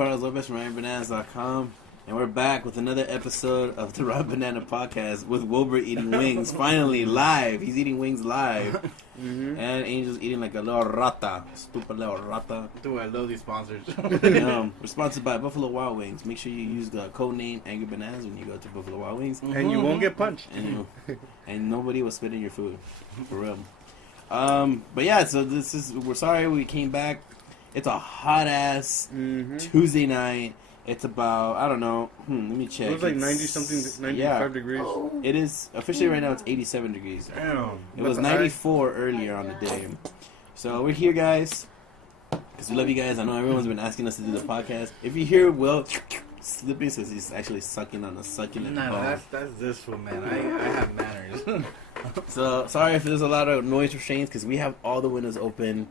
Carlos Lopez from AngryBananas.com, and we're back with another episode of the Raw Banana Podcast with Wilbur eating wings. Finally, live. He's eating wings live. And Angel's eating like a little rata. Stupid little rata. Dude, I love these sponsors. We're sponsored by Buffalo Wild Wings. Make sure you use the code name AngryBananas when you go to Buffalo Wild Wings. And you won't get punched. And nobody will spit in your food. For real. But yeah, so we're sorry we came back. It's a hot ass Tuesday night. It's about, I don't know, let me check. It was like 90 something, 95 degrees. It is, officially right now it's 87 degrees. Damn. It was 94 earlier on the day. So we're here, guys, because we love you guys. I know everyone's been asking us to do the podcast. If you hear Will slipping, says he's actually sucking on a succulent bone. That's this one, man. I have manners. So, sorry if there's a lot of noise restraints, because we have all the windows open.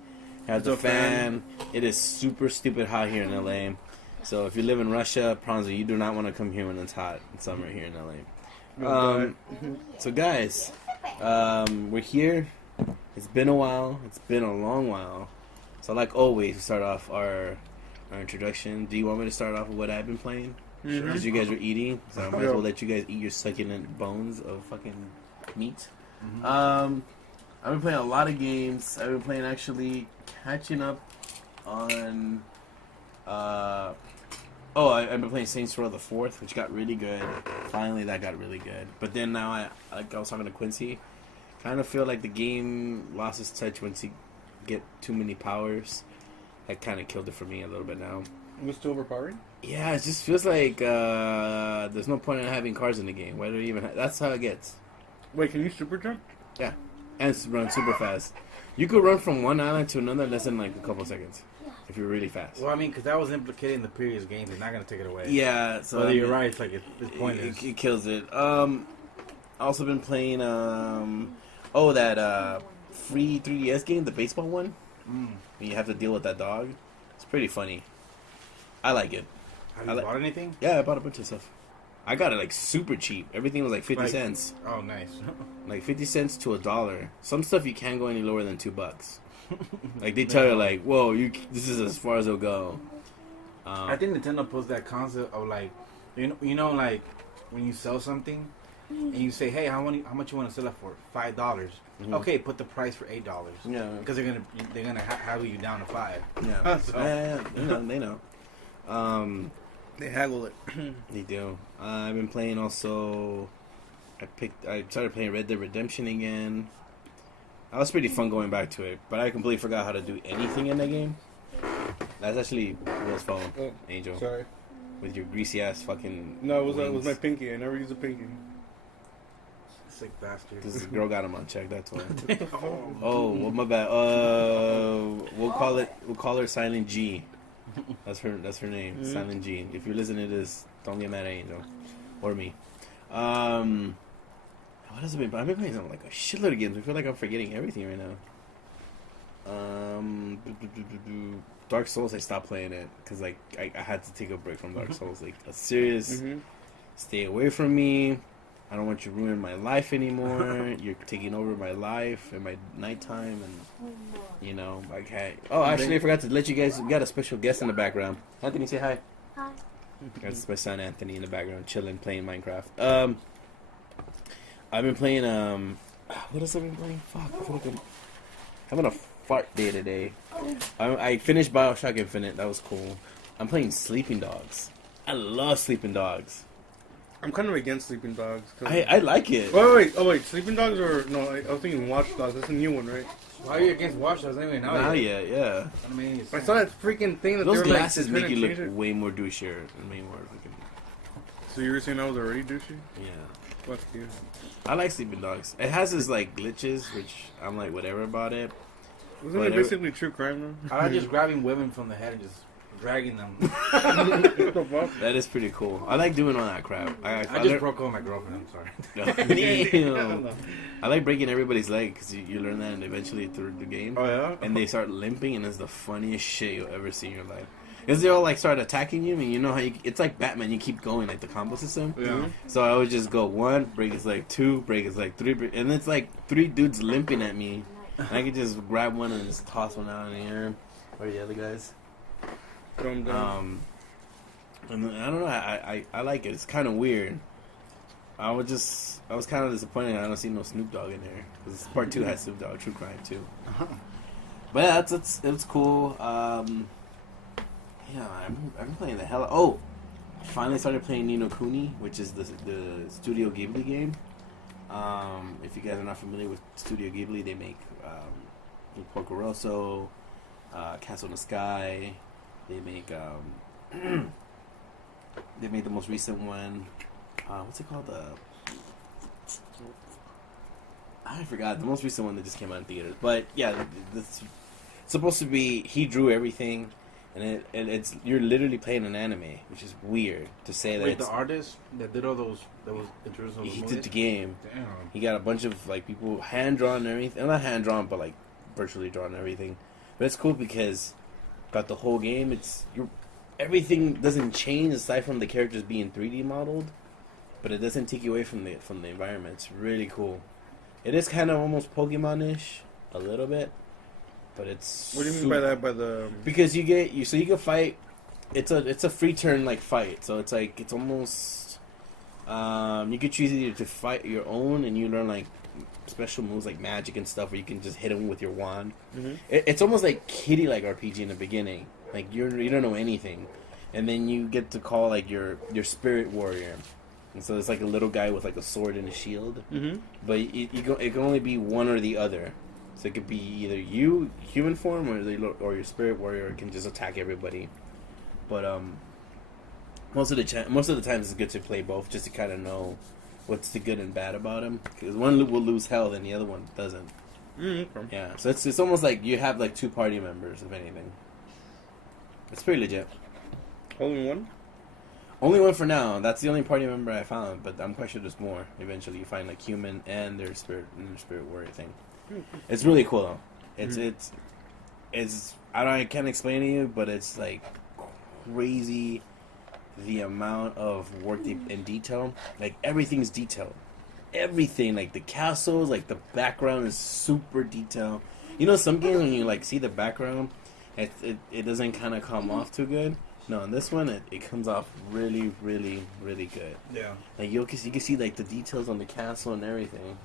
Has the fan. It is super stupid hot here in LA. So if you live in Russia, Pronzo, you do not want to come here when it's hot in summer here in LA. So guys, we're here. It's been a while. It's been a long while. So like always, we start off our introduction. Do you want me to start off with what I've been playing? Because you guys were eating, so I might as well let you guys eat your succulent bones of fucking meat. I've been playing a lot of games. I've been playing actually catching up on I've been playing Saints Row the 4th, which got really good. Finally that got really good. But then now I was talking to Quincy, kind of feel like the game lost its touch once you get too many powers. That kind of killed it for me a little bit now. It was too overpowering? Yeah, it just feels like there's no point in having cars in the game. Why do you even that's how it gets. Wait, can you super jump? Yeah. And run super fast. You could run from one island to another in less than like a couple seconds if you're really fast. Well, I mean, because that was implicated in the previous games. They're not going to take it away. Yeah. So whether you're right, it's like it's pointless. It kills it. Also been playing that free 3DS game, the baseball one. You have to deal with that dog. It's pretty funny. I like it. Have you bought anything? Yeah, I bought a bunch of stuff. I got it like super cheap. Everything was like 50 cents. Oh, nice. Like 50 cents to $1. Some stuff you can't go any lower than $2. Like they tell you like, whoa, this is as far as it'll go. I think Nintendo puts that concept of like, you know, like when you sell something and you say, hey, how much you want to sell it for? $5. Okay, put the price for $8. Yeah, because they're gonna have you down to $5. Yeah, so. They know. They haggle it. They do. I've been playing also. I started playing Red Dead Redemption again. That was pretty fun going back to it, but I completely forgot how to do anything in that game. That's actually Will's phone, Angel. Sorry. With your greasy ass fucking. No, it was my pinky. I never use a pinky. Sick bastard. This girl got him on check. That's why. Oh, well, my bad. We'll call her Silent G. That's her name, Silent G. If you're listening to this, don't get mad at Angel or me. What has it been? I've been playing like a shitload of games. I feel like I'm forgetting everything right now. Dark Souls, I stopped playing it because like I had to take a break from Dark Souls. Like a serious, stay away from me. I don't want you to ruin my life anymore. You're taking over my life and my nighttime, and you know, okay. Oh, actually, I forgot to let you guys. We got a special guest in the background. Anthony, say hi. Hi. That's my son Anthony in the background, chilling, playing Minecraft. I've been playing. What else have I been playing? Fuck, I feel like I'm having a fart day today. I finished BioShock Infinite. That was cool. I'm playing Sleeping Dogs. I love Sleeping Dogs. I'm kind of against Sleeping Dogs. I like it. Wait. Sleeping Dogs or... No, I was thinking Watch Dogs. That's a new one, right? Why are you against Watch Dogs anyway? Not yet, yeah. I mean, I saw that freaking thing that those they were glasses like, make you look way more douchier and way more fucking... So you were saying I was already douchey? Yeah. Fuck you. I like Sleeping Dogs. It has its like glitches, which I'm like whatever about it. Wasn't it basically true crime though? I like just grabbing women from the head and just dragging them. That is pretty cool. I like doing all that crap. I just broke up with my girlfriend. I'm sorry. I like breaking everybody's leg because you learn that eventually through the game. Oh yeah. And they start limping, and it's the funniest shit you'll ever see in your life. Because they all like start attacking you, and you know how it's like Batman. You keep going like the combo system. Yeah. So I would just go 1, break his leg, 2, break his leg, 3, and it's like 3 dudes limping at me. And I could just grab one and just toss one out in the air. Where are the other guys? And I don't know. I like it. It's kind of weird. I was kind of disappointed. I don't see no Snoop Dogg in there because part 2 has Snoop Dogg, True Crime 2. But yeah, it's cool. Yeah, I'm playing the hell. Oh, I finally started playing Ni no Kuni, which is the Studio Ghibli game. If you guys are not familiar with Studio Ghibli, they make Porco Rosso, Castle in the Sky. They make they made the most recent one. What's it called? I forgot the most recent one that just came out in theaters. But yeah, it's supposed to be he drew everything, and it's you're literally playing an anime, which is weird to say that. Wait, the artist that did all those that was introduced those he movies? did the game. Damn. He got a bunch of like people hand drawn and everything. Not hand drawn, but like virtually drawn and everything. But it's cool because about the whole game, everything doesn't change aside from the characters being 3D modeled, but it doesn't take you away from the environment. It's really cool. It is kind of almost Pokemon-ish a little bit, but it's. What do you mean by that? By the because you can fight. It's a free turn like fight, so it's like it's almost. You could choose either to fight your own, and you learn like special moves like magic and stuff, where you can just hit them with your wand. Mm-hmm. It's almost like kiddie like RPG in the beginning. Like you don't know anything, and then you get to call like your spirit warrior, and so it's like a little guy with like a sword and a shield. Mm-hmm. But it can only be one or the other. So it could be either you human form or your spirit warrior can just attack everybody. But most of the times it's good to play both just to kind of know what's the good and bad about him. Because one will lose health and the other one doesn't. Mm-hmm. Yeah, so it's almost like you have like 2 party members, if anything. It's pretty legit. Only one? Only one for now. That's the only party member I found, but I'm quite sure there's more. Eventually, you find like human and their spirit warrior thing. It's really cool though. It's I can't explain to you, but it's like crazy the amount of work and detail. Like everything's detailed. Everything, like the castles, like the background is super detailed. You know, some games when you like see the background, it doesn't kind of come off too good. No, in this one it comes off really, really, really good. Yeah. Like you can see like the details on the castle and everything.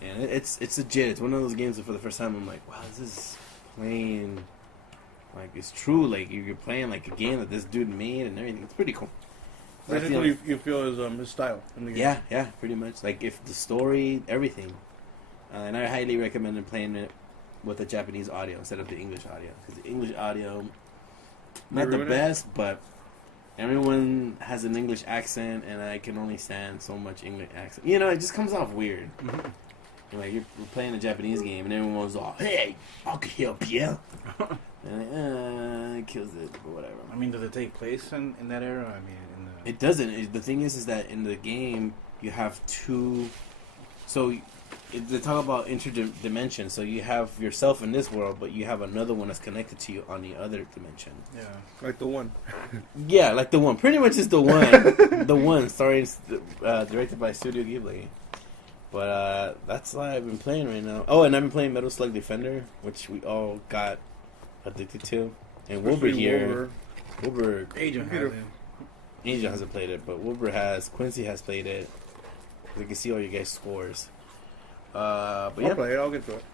And it's legit. It's one of those games that for the first time I'm like, wow, this is playing like it's true. Like you're playing like a game that this dude made and everything. It's pretty cool. That's what you feel is his style in the game. Yeah, pretty much. Like if the story, everything. And I highly recommend playing it with the Japanese audio instead of the English audio, because the English audio not the best, but everyone has an English accent, and I can only stand so much English accent. You know, it just comes off weird. Mm-hmm. Like you're playing a Japanese game, and everyone's all, "Hey, I can help you," and it kills it, but whatever. I mean, does it take place in that era? I mean, it doesn't. The thing is that in the game you have 2. So they talk about interdimension. So you have yourself in this world, but you have another one that's connected to you on the other dimension. Yeah, like the one. Yeah, like the one. Pretty much is the one. The one. Starring, directed by Studio Ghibli. But that's what I've been playing right now. Oh, and I've been playing Metal Slug Defender, which we all got addicted to. And Wilbur here. Wilbur. Angel hasn't played it, but Wilbur has. Quincy has played it. We can see all your guys' scores. But yeah. I'll play it. I'll get to it.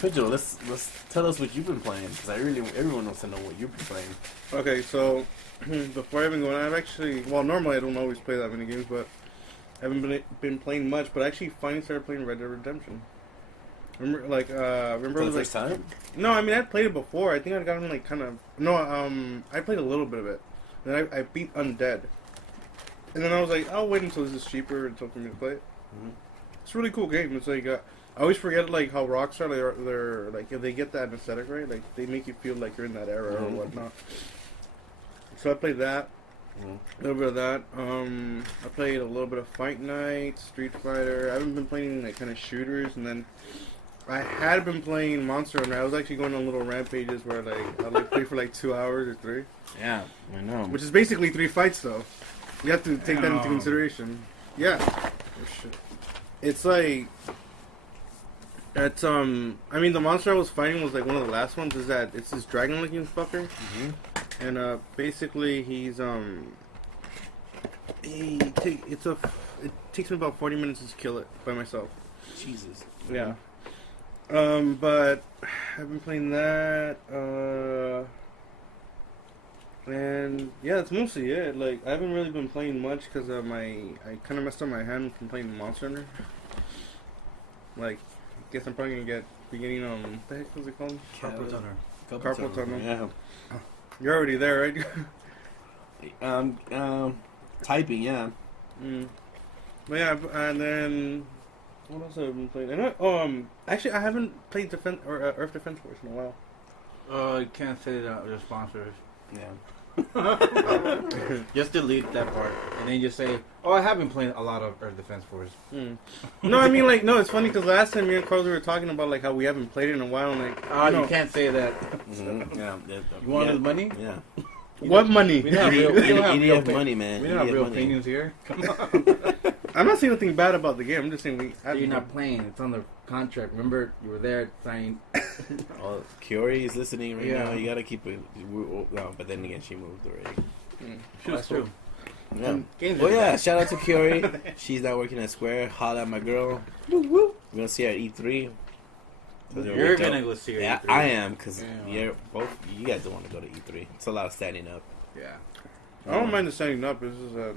Pedro, let's tell us what you've been playing, because everyone wants to know what you've been playing. Okay, so before I've been going, I've actually, well, normally I don't always play that many games, but I haven't been playing much. But I actually finally started playing Red Dead Redemption. Remember, like, remember For the it was first time? No, I mean I played it before. I think I got him like kind of I played a little bit of it. Then I beat Undead, and then I was like, I'll wait until this is cheaper until for me to play it. Mm-hmm. It's a really cool game. It's like I always forget like how Rockstar they're like if they get that aesthetic right, like they make you feel like you're in that era or whatnot. So I played that, a little bit of that. I played a little bit of Fight Night, Street Fighter. I haven't been playing like kind of shooters, and then I had been playing Monster Hunter. I was actually going on little rampages where like I like play for like 2 hours or 3. Yeah, I know. Which is basically 3 fights though. You have to take that into consideration. Yeah. Oh, shit. It's like it's I mean the monster I was fighting was like one of the last ones. Is that it's this dragon looking fucker, and basically he's it takes me about 40 minutes to kill it by myself. Jesus. Yeah. But I've been playing that. And yeah, that's mostly it. Like, I haven't really been playing much because I kind of messed up my hand from playing Monster Hunter. Like, I guess I'm probably gonna be getting what the heck was it called? Carpal tunnel. Carpal tunnel. Yeah. You're already there, right? Typing, yeah. But yeah, and then what else have I been playing? And actually, I haven't played Defense or Earth Defense Force in a while. You can't say that your sponsors. Yeah. Just delete that part, and then just say, "Oh, I have been playing a lot of Earth Defense Force." No, I mean, like, no, it's funny because last time me and Carlos were talking about like how we haven't played it in a while, and like, you can't say that. Yeah. You want his money? Yeah. What money? We don't have real money, man. We don't have real opinions here. Come on. I'm not saying anything bad about the game. I'm just saying You're not playing. It's on the contract. Remember, you were there signing. Oh, Kiori is listening right Yeah. now. You gotta keep it. No, but then again, she moved already. That's true. Yeah. Games Well, are yeah. bad. Shout out to Kiori. She's not working at Square. Holla at my girl. We're gonna see her at E3. You're gonna go see her. Yeah, E3. I am because Yeah. you guys don't want to go to E3. It's a lot of standing up. Yeah. I don't mind the standing up. It's just that,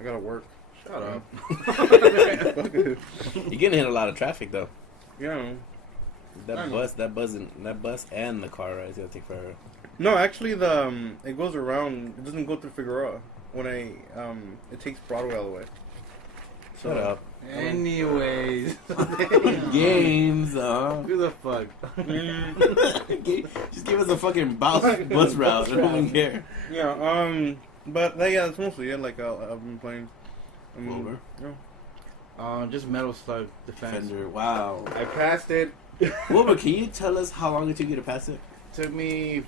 I gotta work. Shut up. You're getting hit a lot of traffic though. Yeah. That bus and the car ride's gonna take forever. No, actually, it goes around. It doesn't go through Figueroa. It takes Broadway all the way. Shut up. Anyways. Games, Who the fuck? Just give us a fucking bus route. I don't even care. Yeah. But yeah, that's mostly it. Like I've been playing. Over. Yeah. Just Metal Slug Defense. Defender. Wow. I passed it. Wilbur, can you tell us how long it took you to pass it? Took me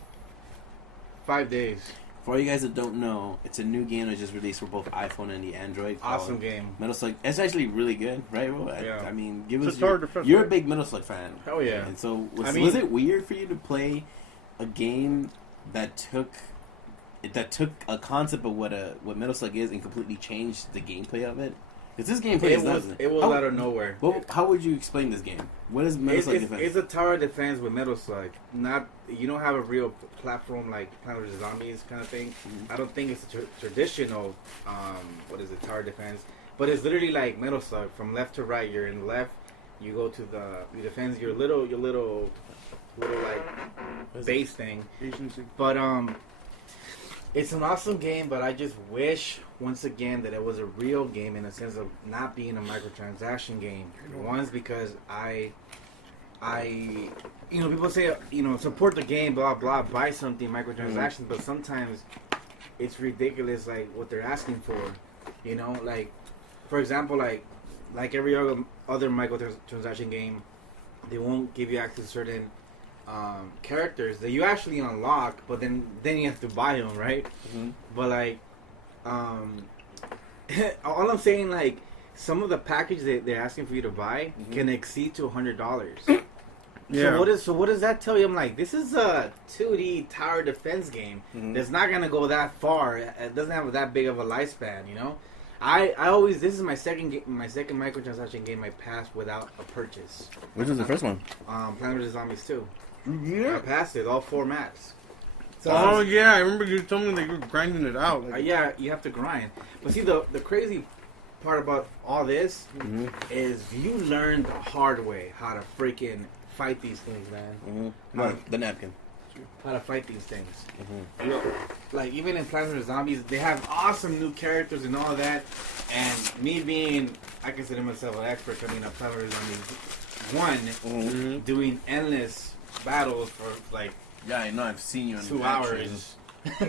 5 days. For all you guys that don't know, it's a new game that just released for both iPhone and the Android. Awesome game. Metal Slug. It's actually really good, right? Well, Yeah. I mean, give It's us a tower defense, you're a right? big Metal Slug fan. Oh yeah. And so, was I mean- it weird for you to play a game that took a concept of what Metal Slug is and completely changed the gameplay of it? Because this gameplay It was out of nowhere. How would you explain this game? What is Metal Slug Defense? It's a tower defense with Metal Slug. You don't have a real platform like Planet vs. Zombies kind of thing. Mm-hmm. I don't think it's a traditional tower defense, but it's literally like Metal Slug from left to right. You're in the left. You go to you defend your little like base thing. Agency. But it's an awesome game, but I just wish, once again, that it was a real game in the sense of not being a microtransaction game. One's because people say, support the game, blah, blah, buy something, microtransactions, but sometimes it's ridiculous, like, what they're asking for. Like, for example, like every other microtransaction game, they won't give you access to certain characters that you actually unlock, but then you have to buy them, right? Mm-hmm. But like, all I'm saying, like, some of the package that they're asking for you to buy can exceed to $100. Yeah. So what does that tell you? I'm like, this is a 2D tower defense game that's not gonna go that far. It doesn't have that big of a lifespan, this is my second microtransaction game I passed without a purchase. Which was the first one? Planet vs. Zombies 2. Yeah. I passed it, all 4 maps. So Yeah, I remember you told me that you were grinding it out. Like, yeah, you have to grind. But see, the crazy part about all this is you learn the hard way how to freaking fight these things, man. The napkin. How to fight these things. Like, even in Planet vs. Zombies, they have awesome new characters and all that. And me being, I consider myself an expert coming up Planet vs. Zombies 1, doing endless battles for like Yeah, I know. I've seen you in 2 action. hours.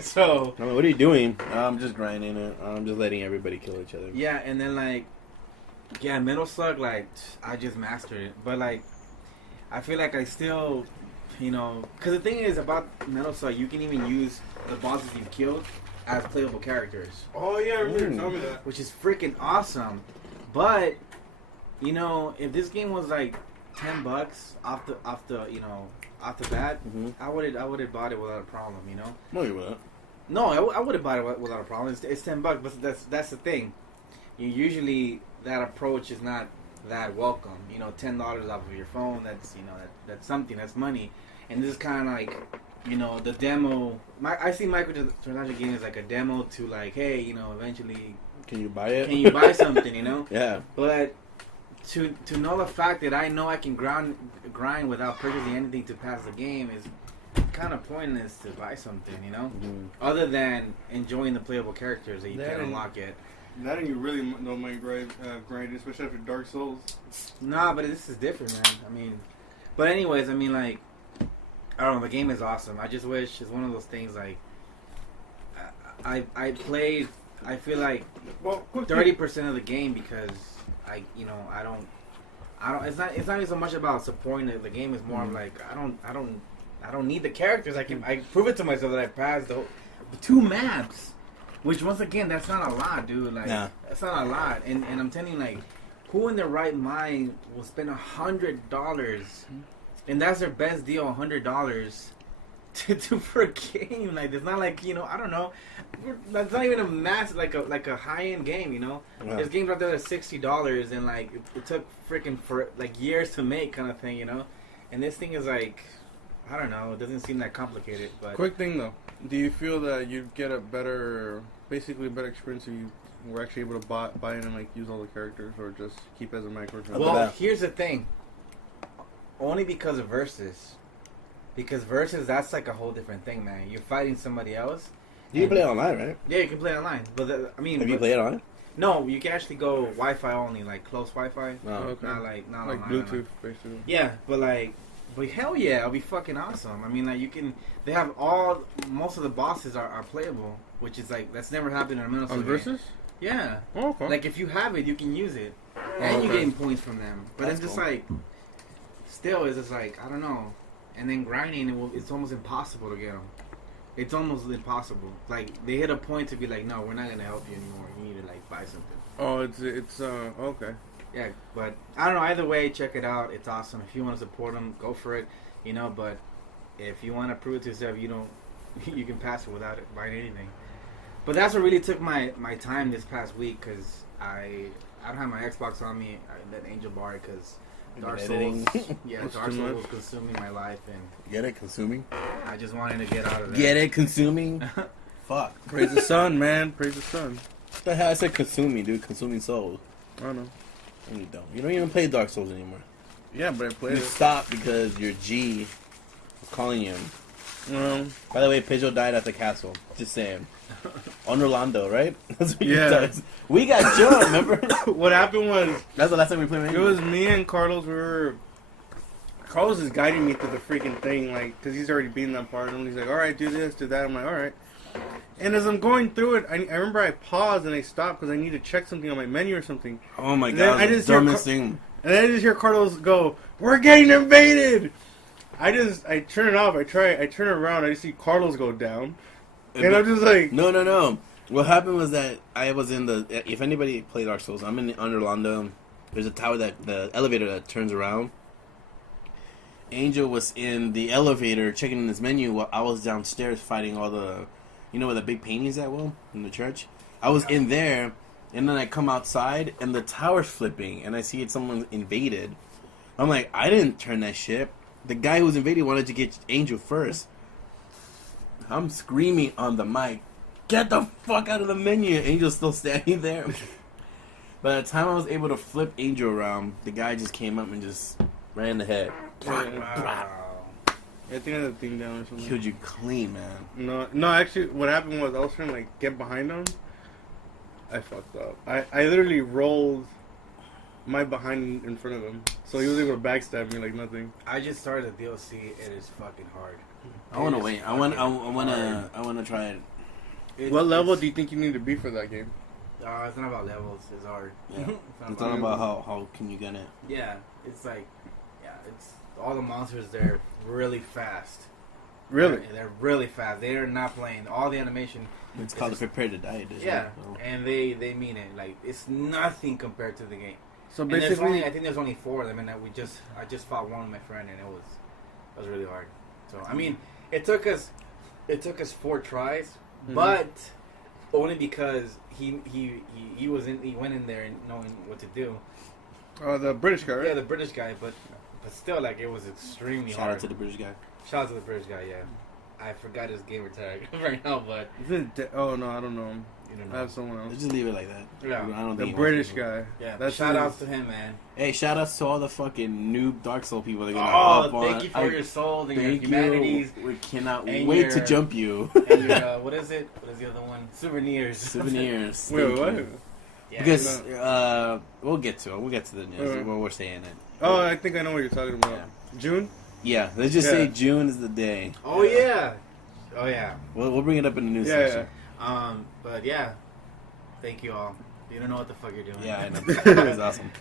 So I mean, what are you doing? I'm just grinding it. I'm just letting everybody kill each other. yeah, and then like, yeah, Metal Slug, like, I just mastered it. But like, I feel like I still, because the thing is about Metal Slug, you can even use the bosses you've killed as playable characters. Oh yeah, I remember you telling me that. Which is freaking awesome. But if this game was like $10 off the off the bat, Mm-hmm. I would have bought it without a problem. You know. No, you wouldn't. No, I would have bought it without a problem. It's $10, but that's the thing. Usually that approach is not that welcome. You know, $10 off of your phone. That's that's something. That's money. And this is kind of like, the demo. I see microtransaction games as like a demo to like, hey, eventually, can you buy it? Can you buy something? Yeah. But to know the fact that I know I can grind without purchasing anything to pass the game is kind of pointless to buy something, Mm-hmm. other than enjoying the playable characters that you can't unlock yet. That and you really don't mind grinding, especially after Dark Souls. Nah, but this is different, man. I mean, but anyways, I mean, like, I don't know, the game is awesome. I just wish it's one of those things, like, I played, I feel like 30% of the game because I don't, it's not even so much about supporting the game. It's more like, I don't need the characters. I prove it to myself that I passed the 2 maps, which once again, that's not a lot, dude. Like, that's not a lot. And I'm telling you, like, who in their right mind will spend $100, and that's their best deal, $100 for a game? Like, it's not like, I don't know. That's not even a mass like a high end game, Yeah. There's games out there that's $60, and like it took freaking for like years to make, kind of thing, And this thing is like, I don't know. It doesn't seem that complicated. But Quick thing though, do you feel that you'd get a better experience if you were actually able to buy in and like use all the characters, or just keep it as a microtransaction? Well, here's the thing. Only because of Versus. Because Versus, that's like a whole different thing, man. You're fighting somebody else. You can play it online, right? Yeah, you can play it online. But Have you played it online? No, you can actually go Wi-Fi only, like close Wi-Fi. Oh, okay. Not like online, Bluetooth, basically. Yeah, but hell yeah, it'll be fucking awesome. I mean, like, they have most of the bosses are playable, which is like, that's never happened in a Minnesota On Versus? Yeah. Oh, okay. Like, if you have it, you can use it. And you gain points from them. But That's it's just cool. like, still, it's just like, I don't know. And then grinding, it's almost impossible to get them. It's almost impossible. Like, they hit a point to be like, no, we're not going to help you anymore. You need to, like, buy something. Oh, it's okay. Yeah, but I don't know. Either way, check it out. It's awesome. If you want to support them, go for it. But if you want to prove it to yourself, you can pass it without buying anything. But that's what really took my time this past week, because I don't have my Xbox on me. I let Angel borrow it because Dark Souls. Yeah, Dark Souls was consuming my life, and Get it? Consuming? I just wanted to get out of there. Get it? Consuming? Fuck. Praise the sun, man. Praise the sun. What the hell? I said consuming, dude. Consuming souls. I don't know. And you don't. You don't even play Dark Souls anymore. Yeah, but I played You it. stopped because your G was calling you. Well, By the way, Pidgeot died at the castle. Just saying. On Rolando, right? That's what Yeah. you does. We got jumped, remember? what happened was, That's the last time we played. it was me and Carlos. Carlos is guiding me through the freaking thing, like, because he's already beaten that part. And he's like, all right, do this, do that. I'm like, all right. And as I'm going through it, I remember I paused and I stopped because I need to check something on my menu or something. Oh my And then god, I the just hear dumbest thing. And then I just hear Carlos go, "We're getting invaded!" I turn it off. I turn around. I just see Carlos go down. And I'm just like... No. What happened was that I was in the... If anybody played Dark Souls, I'm in the under Rolando. There's a tower the elevator that turns around. Angel was in the elevator checking in his menu while I was downstairs fighting all the... You know where the big paintings at, Will? In the church? I was in there, and then I come outside, and the tower's flipping, and I see someone invaded. I'm like, I didn't turn that shit. The guy who was invaded wanted to get Angel first. I'm screaming on the mic, get the fuck out of the menu. Angel's still standing there. By the time I was able to flip Angel around, the guy just came up and just ran in the head. Wow. I think I had the thing down or something. Killed you clean, man. No, actually, what happened was I was trying to, like, get behind him. I fucked up. I literally rolled my behind in front of him. So he was able to backstab me like nothing. I just started the DLC. It is fucking hard. I want to wait. I want to try it. What level do you think you need to be for that game? It's not about levels. It's hard. Yeah. It's all about how can you get it. Yeah, it's like, it's all the monsters. They're really fast. Really? They're really fast. They are not playing. All the animation. It's called Prepare to Die Edition. Yeah, So. and they mean it. Like, it's nothing compared to the game. So And basically, I think there's only 4 of them, and I just fought one with my friend, and it was It was really hard. So I mean, it took us 4 tries, Mhm. but only because he went in there and knowing what to do. Oh, the British guy, right? Yeah, the British guy, but still, like, it was extremely Shout hard. out to the British guy. Shout out to the British guy, yeah. I forgot his gamer tag right now, but Is it oh no, I don't know him. you don't I know. have someone else. Let's just leave it like that. Yeah. I don't The think British guy. Yeah, That's shout his- outs to him, man. Hey, shout outs to all the fucking noob Dark Soul people that are gonna Oh, hop on. thank you for your soul and your Thank humanities. you. We cannot and wait to your- jump you. And your, what is it? What is the other one? Souvenirs. Souvenirs. Wait, Thank what? you. Yeah. Because we'll get to it. We'll get to the news. We're saying it. Oh, I think I know what you're talking about. Yeah. June? Yeah, let's just say June is the day. Oh yeah. Oh yeah. We'll bring it up in the news Yeah, section. But yeah. Thank you all. You don't know what the fuck you're doing. Yeah, I know. It was awesome.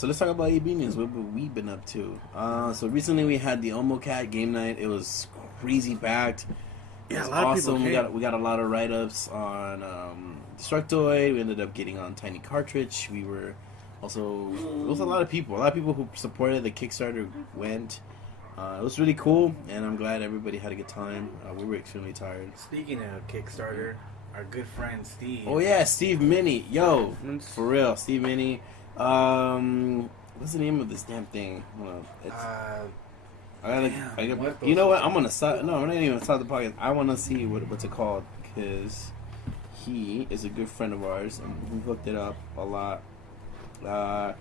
So let's talk about AB news. What have we been up to? So recently we had the OmoCat game night. It was crazy packed. It Yeah, was a lot of awesome. people came. We got a lot of write-ups on Destructoid. We ended up getting on Tiny Cartridge. We were also it was a lot of people. A lot of people who supported the Kickstarter went. It was really cool, and I'm glad everybody had a good time. We were extremely tired. Speaking of Kickstarter, our good friend Steve. Oh yeah, Steve Minnie. Yo, It's- for real, Steve Minnie. What's the name of this damn thing? Hold on. It's, what you know what? those- I'm gonna start. No, I'm not even start the podcast. I want to see what's it called because he is a good friend of ours and we hooked it up a lot. I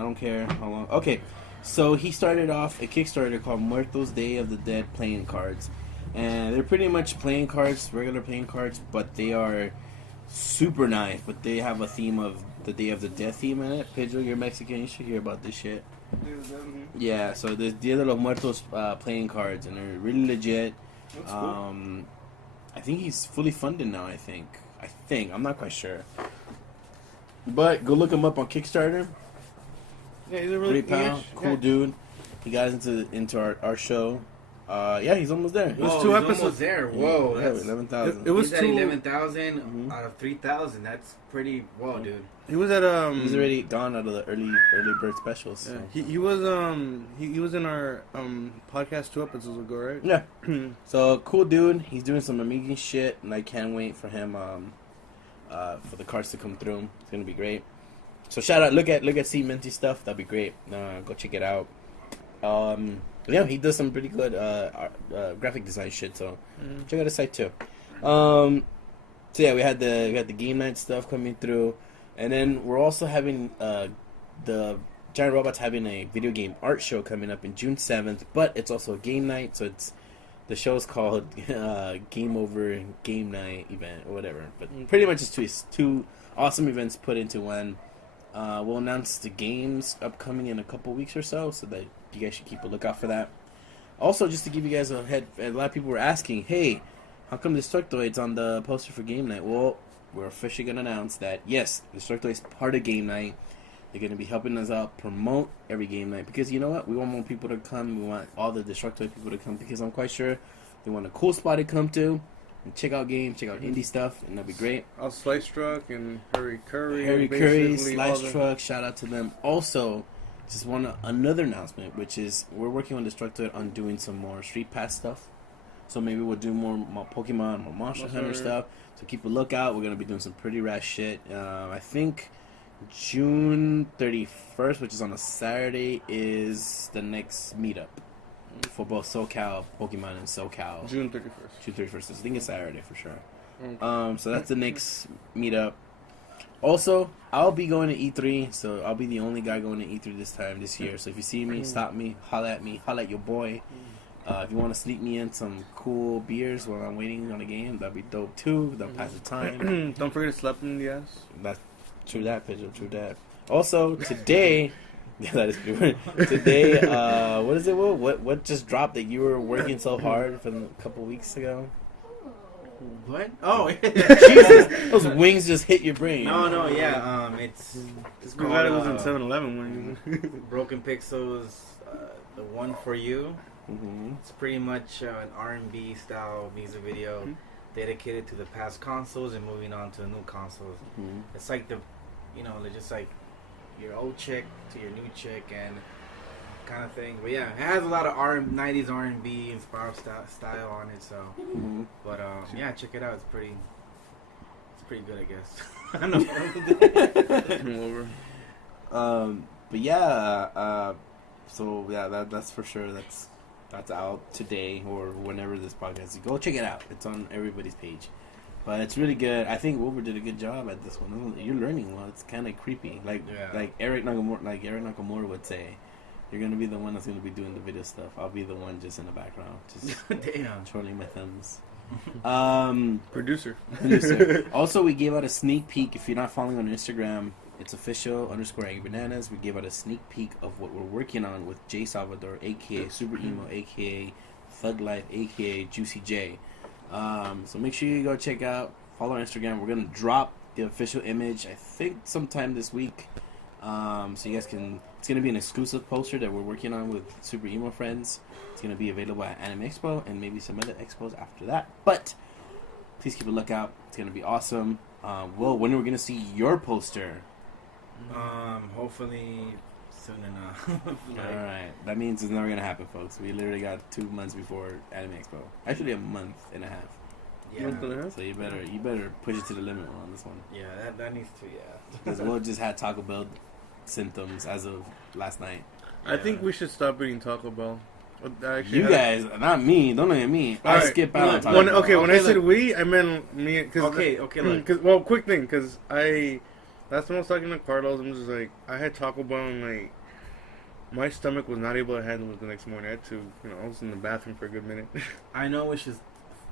don't care how long. Okay, so he started off a Kickstarter called Muertos Day of the Dead playing cards, and they're pretty much playing cards, regular playing cards, but they are super nice. But they have a theme of the Day of the Dead theme in it. Pedro, you're Mexican. You should hear about this shit. Yeah, so there's Dia de los Muertos playing cards, and they're really legit. That's cool. I think he's fully funded now. I think. I'm not quite sure. But go look him up on Kickstarter. Yeah, he's a really Cool dude. He got into our show. Yeah, he's almost there. It was Whoa, two he's episodes. almost there. Whoa, Yeah, that's 11,000. It was he's at two- 11,000 Mhm. out of 3,000. That's pretty well, dude. He was at He's already gone out of the early bird specials. Yeah, So. he was he was in our podcast 2 episodes ago, right? Yeah. So cool dude. He's doing some amazing shit, and I can't wait for him for the cards to come through. It's gonna be great. So shout out, look at C Minty stuff. That'd be great. Go check it out. Yeah, he does some pretty good graphic design shit. So check out his site too. So yeah, we had the game night stuff coming through, and then we're also having the Giant Robots having a video game art show coming up in June 7th. But it's also a game night, so the show's called Game Over Game Night event or whatever. But pretty much it's two awesome events put into one. We'll announce the games upcoming in a couple weeks or so that you guys should keep a lookout for that. Also, just to give you guys a lot of people were asking, hey, how come Destructoid's on the poster for Game Night? Well, we're officially going to announce that, yes, Destructoid's part of Game Night. They're going to be helping us out promote every Game Night. Because you know what? We want more people to come. We want all the Destructoid people to come. Because I'm quite sure they want a cool spot to come to. And check out games, check out indie stuff. And that'd be great. Slice Truck and Harry Curry. Harry Curry, basically Slice all the- Truck, shout out to them. Also, just another announcement, which is we're working on Destructoid on doing some more Street Pass stuff. So maybe we'll do more Pokemon, more Monster Hunter stuff. So keep a lookout. We're going to be doing some pretty rad shit. I think June 31st, which is on a Saturday, is the next meetup for both SoCal, Pokemon, and SoCal. June 31st. June 31st. I think it's Saturday for sure. Okay. So that's the next meetup. Also, I'll be going to E3, so I'll be the only guy going to E3 this year. So if you see me, stop me, holla at me, holla at your boy. If you want to sneak me in some cool beers while I'm waiting on a game, that'd be dope too. That'll pass the time. Don't forget to slap him in the ass. That's true that, Pedro, true that. Also, today, yeah, that is true. Today, what is it, Will? What just dropped that you were working so hard from a couple weeks ago? What? Oh, Jesus, those wings just hit your brain. no, yeah. It's We called glad it was in 7-Eleven when Broken Pixels, the one for you. Mm-hmm. It's pretty much an R&B style music video dedicated to the past consoles and moving on to the new consoles. Mm-hmm. It's like they're just like your old chick to your new chick, and kind of thing. But yeah, it has a lot of 90s R&B inspired style on it. So, but yeah, check it out. It's pretty good, I guess. I don't know. But yeah, so yeah, that's for sure. That's out today or whenever this podcast is. Go check it out. It's on everybody's page. But it's really good. I think Wilbur did a good job at this one. You're learning well. It's kind of creepy. Like Eric Nakamura would say, you're gonna be the one that's gonna be doing the video stuff. I'll be the one just in the background, just twirling my thumbs. Producer. Also, we gave out a sneak peek. If you're not following on Instagram, it's official _AngryBananas. We gave out a sneak peek of what we're working on with Jay Salvador, aka Super Emo, aka Thug Life, aka Juicy J. So make sure you go check out, follow our Instagram. We're gonna drop the official image, I think sometime this week. So you guys can. It's gonna be an exclusive poster that we're working on with Super Emo friends. It's gonna be available at Anime Expo and maybe some other expos after that. But please keep a lookout. It's gonna be awesome. Will, when are we gonna see your poster? Hopefully soon enough. Alright. That means it's never gonna happen, folks. We literally got 2 months before Anime Expo. Actually a month and a half. Yeah. Month and a half? So you better push it to the limit on this one. Yeah, that needs to, yeah. Because Will just had Taco Bell symptoms as of last night. I think we should stop eating Taco Bell. Actually, You guys, not me. Don't look at me. I Alright. skip out on Taco Bell. Okay, when I said we, I meant me. Cause Okay, look. Well, quick thing, because last time I was talking to Carlos, I'm just like, I had Taco Bell and like, my stomach was not able to handle it the next morning. I had to, I was in the bathroom for a good minute. I know we should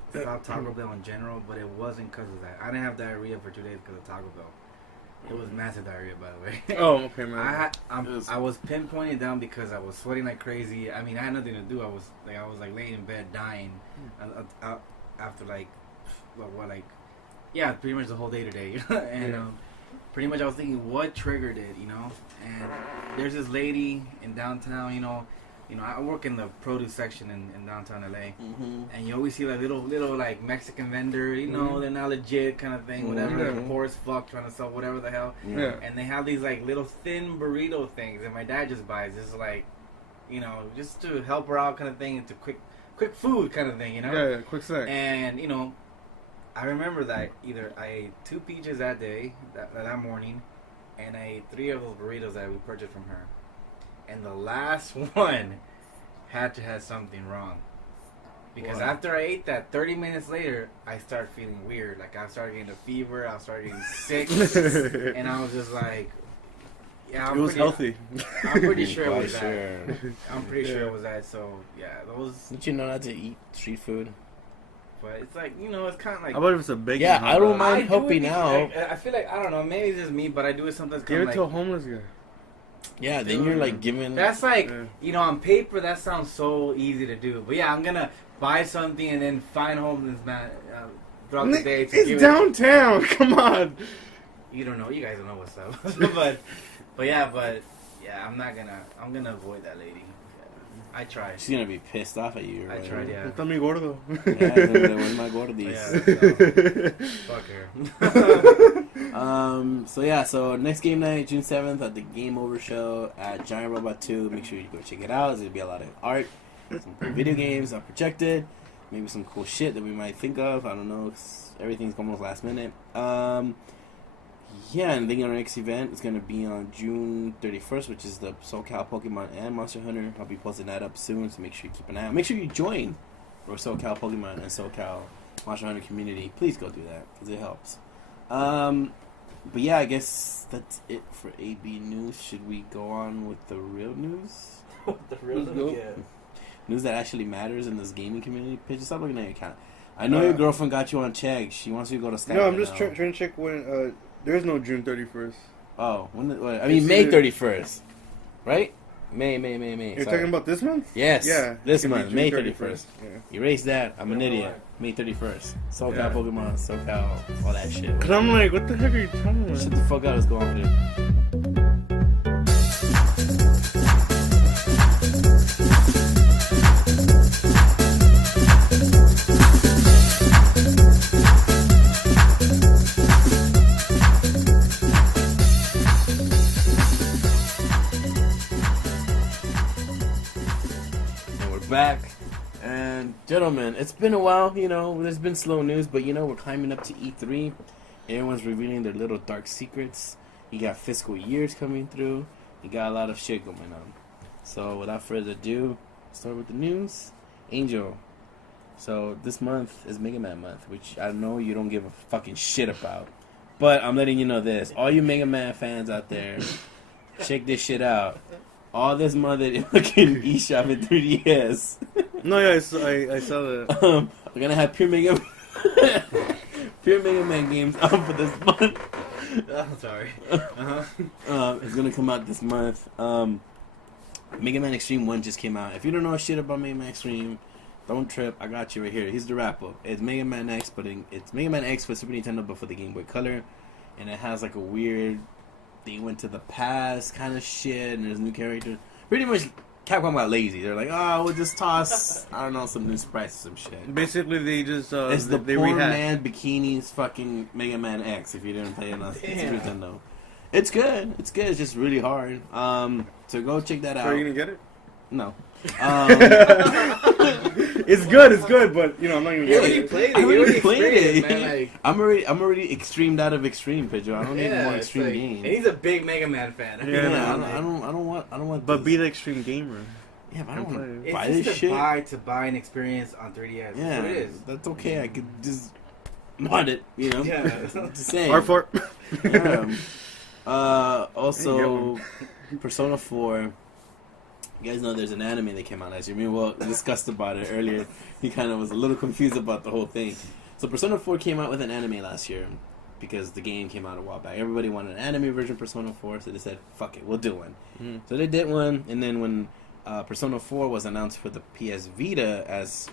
stop Taco Bell in general, but it wasn't because of that. I didn't have diarrhea for 2 days because of Taco Bell. It was massive diarrhea, by the way. Oh, okay, man. I was pinpointed down because I was sweating like crazy. I mean, I had nothing to do. I was laying in bed dying after pretty much the whole day today. And pretty much I was thinking, what triggered it, And there's this lady in downtown, I work in the produce section in downtown LA, and you always see like little like Mexican vendor, they're not legit kind of thing, whatever. They're poor as fuck trying to sell whatever the hell. Yeah. And they have these like little thin burrito things, and my dad just buys this like, just to help her out kind of thing, into quick food kind of thing, Yeah, quick snack. And I remember that either I ate 2 peaches that day, that morning, and I ate 3 of those burritos that we purchased from her. And the last one had to have something wrong. Because after I ate that, 30 minutes later, I started feeling weird. Like, I started getting a fever, I started getting sick, and I was just like, yeah, it was healthy. I'm pretty sure it was that. I'm pretty sure it was that, so, yeah, those... Don't you know not to eat street food? But it's like, it's kind of like... How about if it's a bacon? Yeah, I don't mind I helping out. I feel like, I don't know, maybe it's just me, but I do it sometimes. Give it like, to a homeless guy. Yeah, then you're like giving... That's like, on paper, that sounds so easy to do. But yeah, I'm going to buy something and then find homeless man throughout the day. It's downtown, come on. You don't know, you guys don't know what's up. but yeah, I'm going to avoid that lady. I tried. She's gonna be pissed off at you. I tried, yeah. Está mi gordo. Yeah, where's my gordis? Yeah, fuck her. So next game night, June 7th at the Game Over Show at Giant Robot 2. Make sure you go check it out. There's gonna be a lot of art, some cool video games, projected, maybe some cool shit that we might think of. I don't know. Everything's almost last minute. Yeah, and then our next event is going to be on June 31st, which is the SoCal Pokemon and Monster Hunter. I'll be posting that up soon, so make sure you keep an eye out. Make sure you join our SoCal Pokemon and SoCal Monster Hunter community. Please go do that, because it helps. But yeah, I guess that's it for AB News. Should we go on with the real news? The real news? Yeah. News that actually matters in this gaming community. Pitch, stop looking at your account. I know your girlfriend got you on check. She wants you to go to Skype. No, I'm just trying to check when... There's no June 31st. Oh, May 31st, right? May. You're talking about this month? Yes. Yeah. This month, May 31st. Yeah. Erase that. I'm an idiot. May 31st. SoCal Pokemon, SoCal, all that shit. Cause I'm like, what the heck are you talking about? Shut the fuck up. Let's go on with it. back. And, gentlemen, it's been a while, you know, there's been slow news, but, you know, we're climbing up to E3. Everyone's revealing their little dark secrets. You got fiscal years coming through. You got a lot of shit going on. So, without further ado, start with the news. Angel. So, this month is Mega Man month, which I know you don't give a fucking shit about. But I'm letting you know this. All you Mega Man fans out there, check this shit out. All this mother fucking eShop and 3DS. No, yeah, I saw that. We're gonna have pure Mega Man games out for this month. Oh, sorry. It's gonna come out this month. Mega Man Extreme 1 just came out. If you don't know shit about Mega Man Extreme, don't trip. I got you right here. Here's the wrap up. It's Mega Man X, but it's Mega Man X for Super Nintendo, but for the Game Boy Color, and it has like a weird. They went to the past kind of shit, and there's new characters. Pretty much, Capcom got lazy. They're like, oh, we'll just toss, I don't know, some new sprites or some shit. Basically, they just it's the they poor rehash. man bikinis fucking Mega Man X. If you didn't play it on Super Nintendo, it's good. It's good. It's just really hard. So go check that out. So are you gonna get it? No. It's good, but you know I'm not gonna You get it. played it. I You already played it. Man, like, I'm already extremed out of Extreme, Pedro. I don't need more it's Extreme like, games. and he's a big Mega Man fan. Yeah, Yeah, no, I don't want. But this. be the extreme gamer. Yeah, but I don't want to It's buy just this to shit. buy an experience on 3DS. Yeah, That's what it is. that's okay. I could just mod it, you know. Yeah. Just saying. R4. Also, Persona 4. You guys know there's an anime that came out last year. We discussed about it earlier. He kind of was a little confused about the whole thing. So Persona 4 came out with an anime last year because the game came out a while back. Everybody wanted an anime version of Persona 4, so they said, fuck it, we'll do one. Mm. So they did one, and then when Persona 4 was announced for the PS Vita as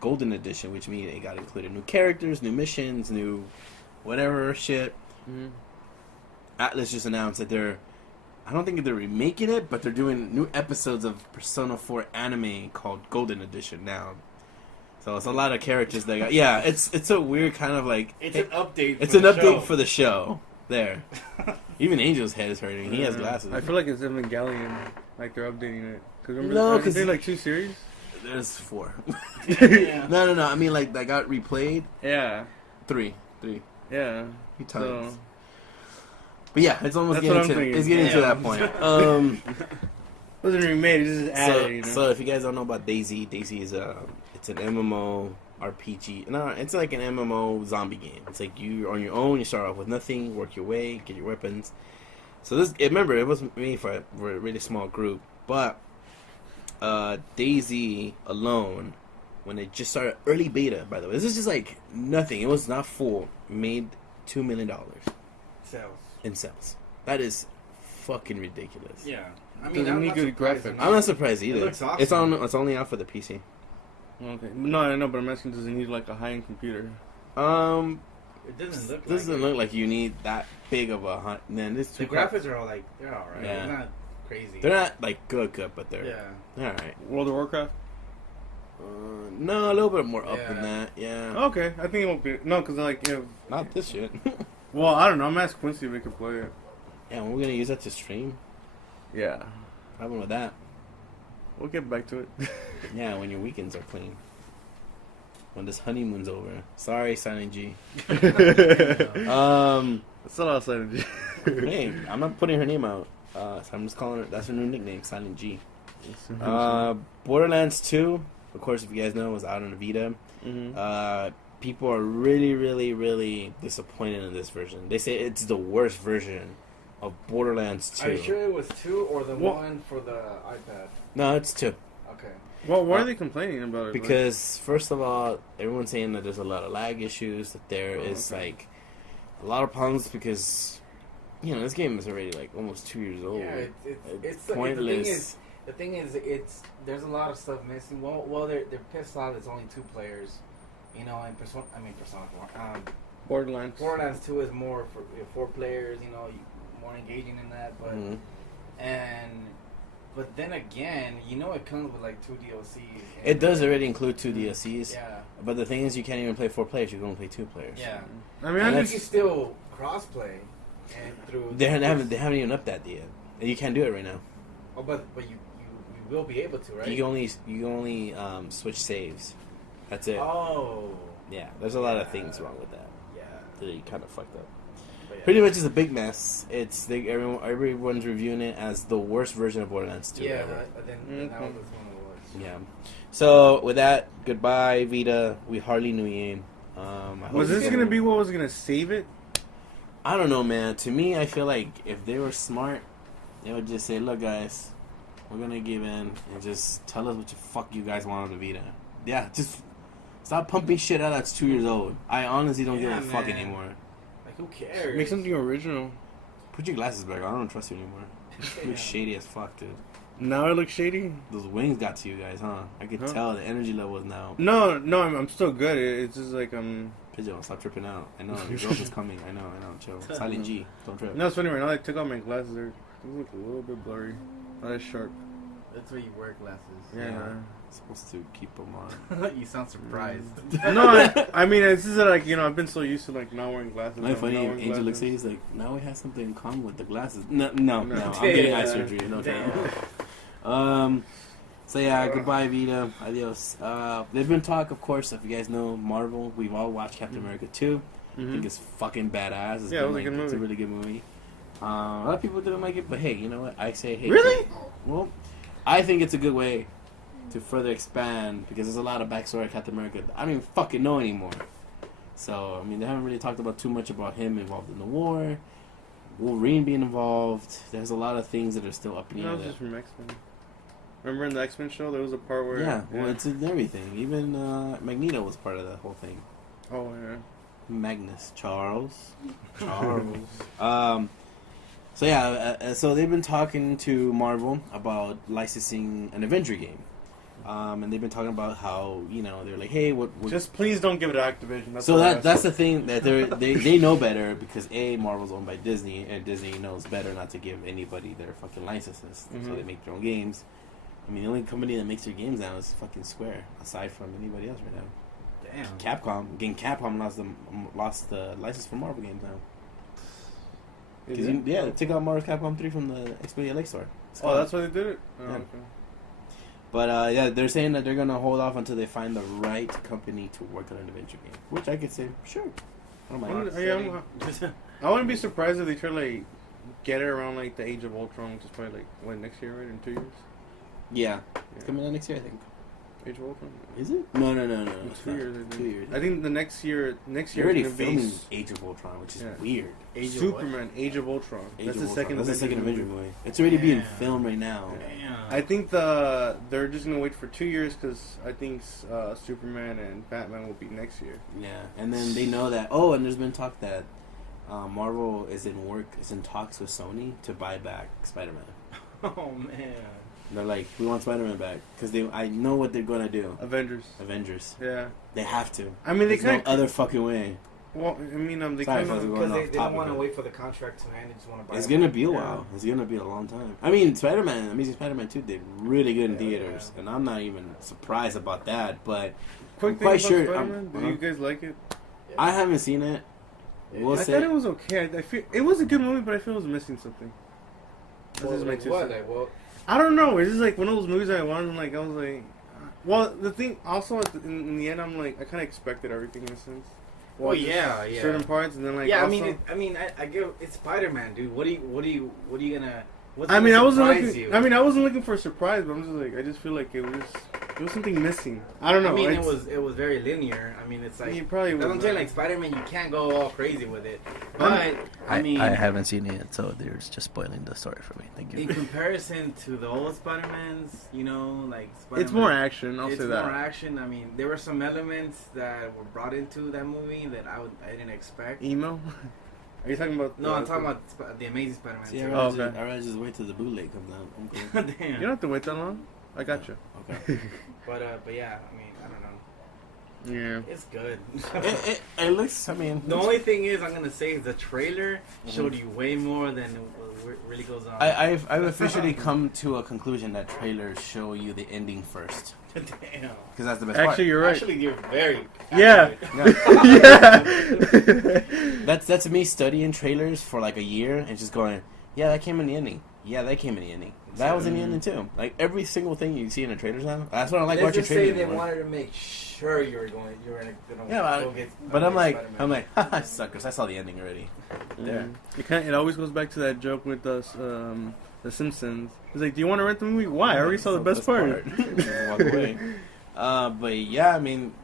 Golden Edition, which means it got included new characters, new missions, new whatever shit. Mm. Atlas just announced that I don't think they're remaking it, but they're doing new episodes of Persona 4 anime called Golden Edition now. So it's a lot of characters that got... Yeah, it's a weird kind of like... It's an update. It's an update for the show. There. Even Angel's head is hurting. He has glasses. I feel like it's Evangelion. Like they're updating it. Cause remember, No, because they like 2 series. There's 4. Yeah. No. I mean, like, that got replayed. Yeah. 3. Yeah. He times. So, But yeah, it's almost That's what I'm getting to... thinking. It's getting to that point. wasn't remade. It's just added. You know? So if you guys don't know about Daisy is it's an MMO RPG. No, it's like an MMO zombie game. It's like you on your own. You start off with nothing, work your way, get your weapons. So remember, it was made for a really small group, but Daisy alone, when it just started early beta, by the way, this is just like nothing. It was not full. Made $2 million Sales. in sales. That is fucking ridiculous. Yeah. I Doesn't I'm need not good surprised. graphics. I'm not surprised either. looks awesome. It's only out for the PC. Okay. No, I know, but I'm asking, does it need like a high-end computer? It doesn't Look like you need that big of a hunt. Man, this The graphics are all like, they're alright. Yeah. They're not crazy. They're not like good, but they're Yeah. all right. World of Warcraft? No, a little bit more up than Yeah. that. Yeah, Okay, I think it won't be. No, because like, if, not this shit. well, I don't know. I'm asking Quincy if we could play it. Yeah, we're gonna use that to stream. Yeah. Problem with that? We'll get back to it. Yeah, when your weekends are clean. When this honeymoon's over. Sorry, Silent G. That's not all Silent. Hey, I'm not putting her name out. So I'm just calling her. That's her new nickname, Silent G. Borderlands 2, of course, if you guys know, was out on the Vita. Mm-hmm. People are really, really, really disappointed in this version. They say it's the worst version of Borderlands 2. Are you sure it was 2 or the What? one for the iPad? No, it's 2. Okay. Well, why are they complaining about it? Because, first of all, everyone's saying that there's a lot of lag issues, that there is, like, a lot of problems because, you know, this game is already, like, almost 2 years old. Yeah, it's pointless. The thing is, there's a lot of stuff missing. Well, they're pissed off. It's only 2 players, you know. And Persona 4. Borderlands 2 is more for 4 players. You know, more engaging in that. But but then again, you know, it comes with like 2 DLCs. It does already include 2 DLCs. Yeah. But the thing is, you can't even play 4 players. You can only play 2 players. Yeah. I mean, I I think you still crossplay and through. They haven't even upped that yet. You can't do it right now. Oh, but you will be able to, right? You can only switch saves. That's it. Oh. Yeah, there's a lot of things wrong with that. Yeah. They kind of fucked up. But yeah. Pretty much, it's a big mess. Everyone's reviewing it as the worst version of Borderlands 2 Yeah, ever. then that was one of the worst. Yeah. So with that, goodbye, Vita. We hardly knew you. Was this gonna be what was gonna save it? I don't know, man. To me, I feel like if they were smart, they would just say, "Look, guys, we're gonna give in and just tell us what the fuck you guys want on the Vita." Yeah, just stop pumping shit out that's 2 years old. I honestly don't give a fuck anymore. Like, who cares? Make something original. Put your glasses back on. I don't trust you anymore. You look shady as fuck, dude. Now it looks shady. Those wings got to you guys, huh? I could tell the energy level is now. No, I'm still good. It's just like Pigeon, stop tripping out. I know your girlfriend's coming. I know. Chill. Silent G, don't trip. No, it's funny right now. I took out my glasses. They look a little bit blurry. Not as sharp. That's why you wear glasses. Yeah. Supposed to keep them on. You sound surprised. No, I mean, it's just like, I've been so used to like not wearing glasses. Not funny. Angel looks at you, he's like, now we have something in common with the glasses. No. I'm getting eye surgery. No time. So yeah, goodbye, Vita. Adios. There's been talk, of course, if you guys know Marvel. We've all watched Captain America 2. I think it's fucking badass. It's it was a good movie. It's a really good movie. A lot of people didn't like it, but hey, you know what? I say hey. Really? Well, I think it's a good way to further expand, because there's a lot of backstory of Captain America that I don't even fucking know anymore. So, I mean, they haven't really talked about too much about him involved in the war, Wolverine being involved. There's a lot of things that are still up in the air. Just from X-Men. Remember in the X-Men show, there was a part where... Yeah, well, it's in everything. Even Magneto was part of that whole thing. Oh, yeah. Magnus. Charles. So yeah, so they've been talking to Marvel about licensing an Avenger game, and they've been talking about how they're like, hey, what? Just please don't give it to Activision. That's the thing that they know better, because Marvel's owned by Disney, and Disney knows better not to give anybody their fucking licenses, so they make their own games. I mean, the only company that makes their games now is fucking Square, aside from anybody else right now. Damn. Capcom lost the license for Marvel games now. They took out Marvel Capcom 3 from the Xperia Lake Store. That's why they did it? Oh, yeah. Okay. But they're saying that they're going to hold off until they find the right company to work on an adventure game. Which I could say, sure. I don't mind. I wouldn't be surprised if they try to like, get it around like the Age of Ultron, which is probably like, next year, right? In 2 years? Yeah. It's coming out next year, I think. Age of Ultron? Is it? No. In 2 years, I think. 2 years. I think the next year They're already filming Age of Ultron, which is weird. Superman, Age of Ultron. That's the second Avenger movie. It's already being filmed right now. Damn. I think they're just gonna wait for 2 years, because I think Superman and Batman will be next year. Yeah, and then they know that. Oh, and there's been talk that Marvel is in talks with Sony to buy back Spider-Man. Oh man. They're like, we want Spider-Man back, because I know what they're gonna do. Avengers. Yeah. They have to. I mean, there's no other fucking way. Well, I mean, they kind of, because they don't want to wait for the contract to end. They just want to buy. It's gonna be a while. It's gonna be a long time. I mean, Amazing Spider-Man 2 did really good in theaters, and I'm not even surprised about that. But quick thing about Spider-Man, do you guys like it? I haven't seen it. I thought it was okay. I feel it was a good movie, but I feel it was missing something. I don't know. It's just like one of those movies I wanted. Like I was like, well, the thing also in the end, I'm like, I kind of expected everything in a sense. Well, yeah. Certain parts, and then like also, I give it's Spider-Man, dude. What are you gonna? I wasn't looking for a surprise, but I'm just like, I just feel like there was something missing. I don't know. I mean, it was very linear. I mean, it's like you probably. I'm saying, like Spider-Man, you can't go all crazy with it. But I haven't seen it yet, so they're just spoiling the story for me. Thank you. In comparison to the old Spider-Mans, like Spider-Man, it's more action. I'll say that. It's more action. I mean, there were some elements that were brought into that movie that I didn't expect. Emo. Are you talking about? No, I'm talking about the Amazing Spider-Man. See, I'd rather just wait till the bootleg comes out. I'm cool. Damn. You don't have to wait that long. I got you. Okay. But yeah, I mean, I don't know. Yeah. It's good. it looks. I mean, the only thing is, I'm gonna say, is the trailer showed you way more than what really goes on. I've officially come to a conclusion that trailers show you the ending first. Damn. Because that's the best part. Actually, you're right. Actually, you're very. Yeah. That's me studying trailers for like a year and just going, yeah, that came in the ending. Yeah, that came in the ending. That was in the ending too. Like every single thing you see in the trailers now. That's what I like watching Let's just say trailers. they wanted to make sure you were gonna Yeah, go get. but I'm like, Spider-Man. haha, suckers! I saw the ending already. There. It always goes back to that joke with us, the Simpsons. It's like, do you want to rent the movie? Why? I already saw the best part. Just walk away. But yeah, I mean,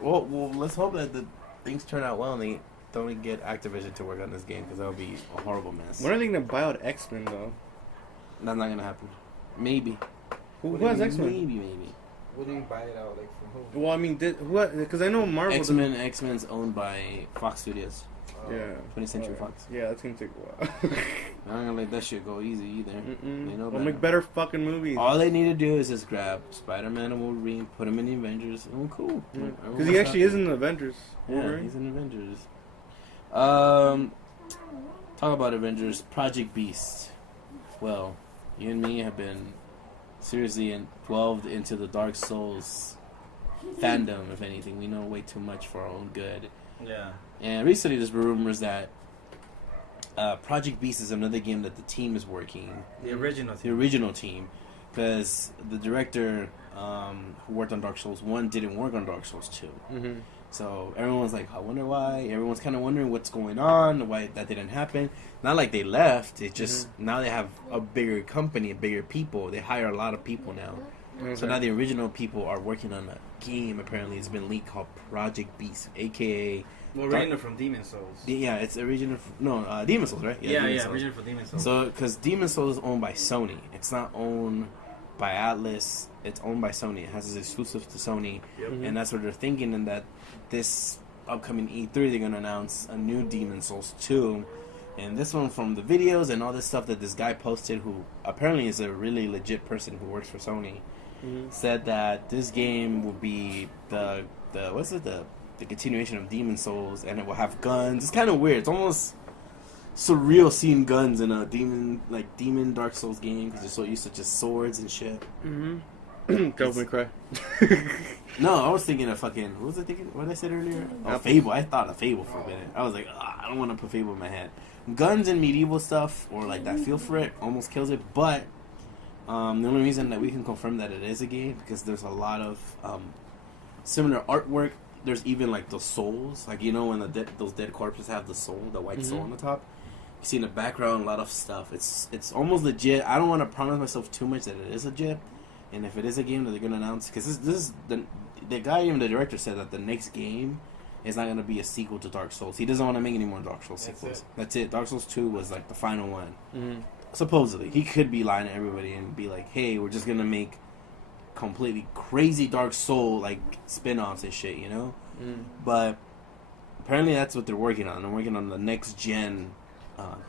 well, let's hope that the things turn out well and they don't get Activision to work on this game because that would be a horrible mess. When are they gonna buy out X-Men though? That's not gonna happen. Maybe. Who has X-Men? Maybe. What do you buy it out like from who? Well, I mean, because I know Marvel. X-Men's owned by Fox Studios. Yeah. 20th Century Fox. Yeah, that's gonna take a while. I'm not gonna let that shit go easy either. They know We'll better. make better fucking movies. All they need to do is just grab Spider-Man and Wolverine, put them in the Avengers, and we're cool. Because he actually is in the Avengers. Yeah, Wolverine. he's in Avengers. Talk about Avengers. Project Beast. Well, you and me have been seriously involved into the Dark Souls fandom, if anything. We know way too much for our own good. Yeah. And recently there's been rumors that Project Beast is another game that the team is working. The original The original team. Because the director who worked on Dark Souls 1 didn't work on Dark Souls 2. Mm-hmm. So everyone's like, I wonder why. Everyone's kind of wondering what's going on, why that didn't happen. Not like they left. It's just now they have a bigger company, bigger people. They hire a lot of people now. Okay. So now the original people are working on a game. Apparently, it's been leaked called Project Beast, aka. Well, original from Demon Souls. Yeah, it's original. Demon Souls, right? Yeah, Demon Souls. original from Demon Souls. So, because Demon Souls is owned by Sony, it's not owned by Atlas. It's owned by Sony. It has its exclusive to Sony, and that's what they're thinking. And that this upcoming E3, they're gonna announce a new Demon Souls 2. And this one, from the videos and all this stuff that this guy posted, who apparently is a really legit person who works for Sony, said that this game will be the continuation of Demon Souls, and it will have guns. It's kind of weird. It's almost surreal seeing guns in a demon Dark Souls game because you're so used to just swords and shit. Devil May Cry. No, I was thinking of fucking. What was I thinking? What did I said earlier? Oh, Fable. I thought of Fable for a minute. I was like, I don't want to put Fable in my head. Guns and medieval stuff, or like that feel for it, almost kills it. But the only reason that we can confirm that it is a game because there's a lot of similar artwork. There's even like the souls, like when those dead corpses have the soul, the white soul on the top. You see in the background a lot of stuff. It's almost legit. I don't want to promise myself too much that it is legit. And if it is a game that they're gonna announce, because this is the guy, even the director said that the next game is not gonna be a sequel to Dark Souls. He doesn't want to make any more Dark Souls sequels. That's it. Dark Souls 2 was like the final one. Supposedly, he could be lying to everybody and be like, "Hey, we're just gonna make completely crazy Dark Soul like spin-offs and shit," But apparently, that's what they're working on. They're working on the next gen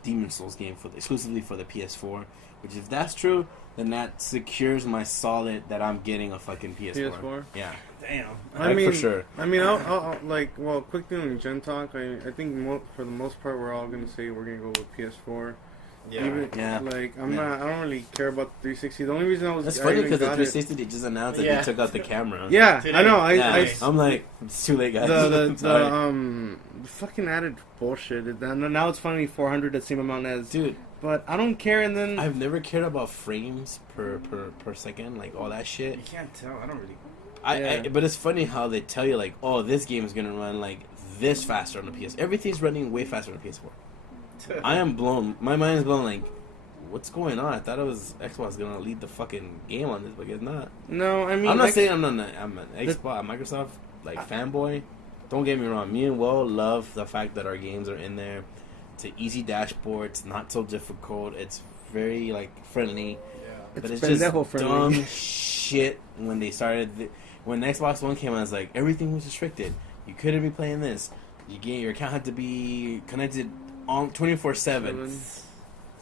Demon Souls game exclusively for the PS4. Which, if that's true, then that secures my solid that I'm getting a fucking PS4. PS4? Yeah. Damn. I mean, for sure. I mean, I'll quick thing on Gen Talk. I think for the most part, we're all gonna say we're gonna go with PS4. Yeah. Like, I don't really care about the 360. The only reason I was... That's funny because the 360, they just announced that they took out the camera. Yeah, Today. I know. I'm like, it's too late, guys. The fucking added bullshit. And now it's finally 400, the same amount as... Dude. But I don't care, and then... I've never cared about frames per second, like all that shit. You can't tell. I don't really... But it's funny how they tell you, like, oh, this game is going to run, like, this faster on the PS. Everything's running way faster on the PS4. I am blown. My mind is blown, like, what's going on? I thought it was Xbox going to lead the fucking game on this, but it's not. No, I mean... I'm not saying I'm an Xbox, Microsoft, like, fanboy. Don't get me wrong. Me and Will love the fact that our games are in there. It's an easy dashboard. It's not so difficult. It's very, like, friendly. Yeah. But it's just dumb shit when they started... When Xbox One came out, it's like, everything was restricted. You couldn't be playing this. Your account had to be connected on 24/7.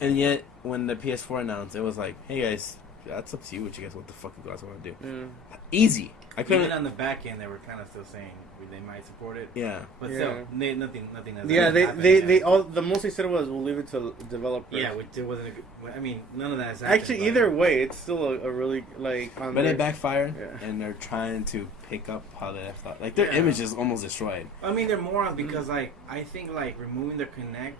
And yet, when the PS4 announced, it was like, hey guys, that's up to you what you guys, what the fuck you guys want to do. Yeah. Easy. I couldn't... Even on the back end, they were kind of still saying they might support it. Yeah. But still, nothing has Yeah, happened the most they said was, we'll leave it to developers. Yeah, which it wasn't a good... I mean, none of that has happened. Actually, either but... way, it's still a really, like... But it backfired, and they're trying to pick up how they thought. Like, their image is almost destroyed. I mean, they're morons because, like, I think, like, removing their Kinect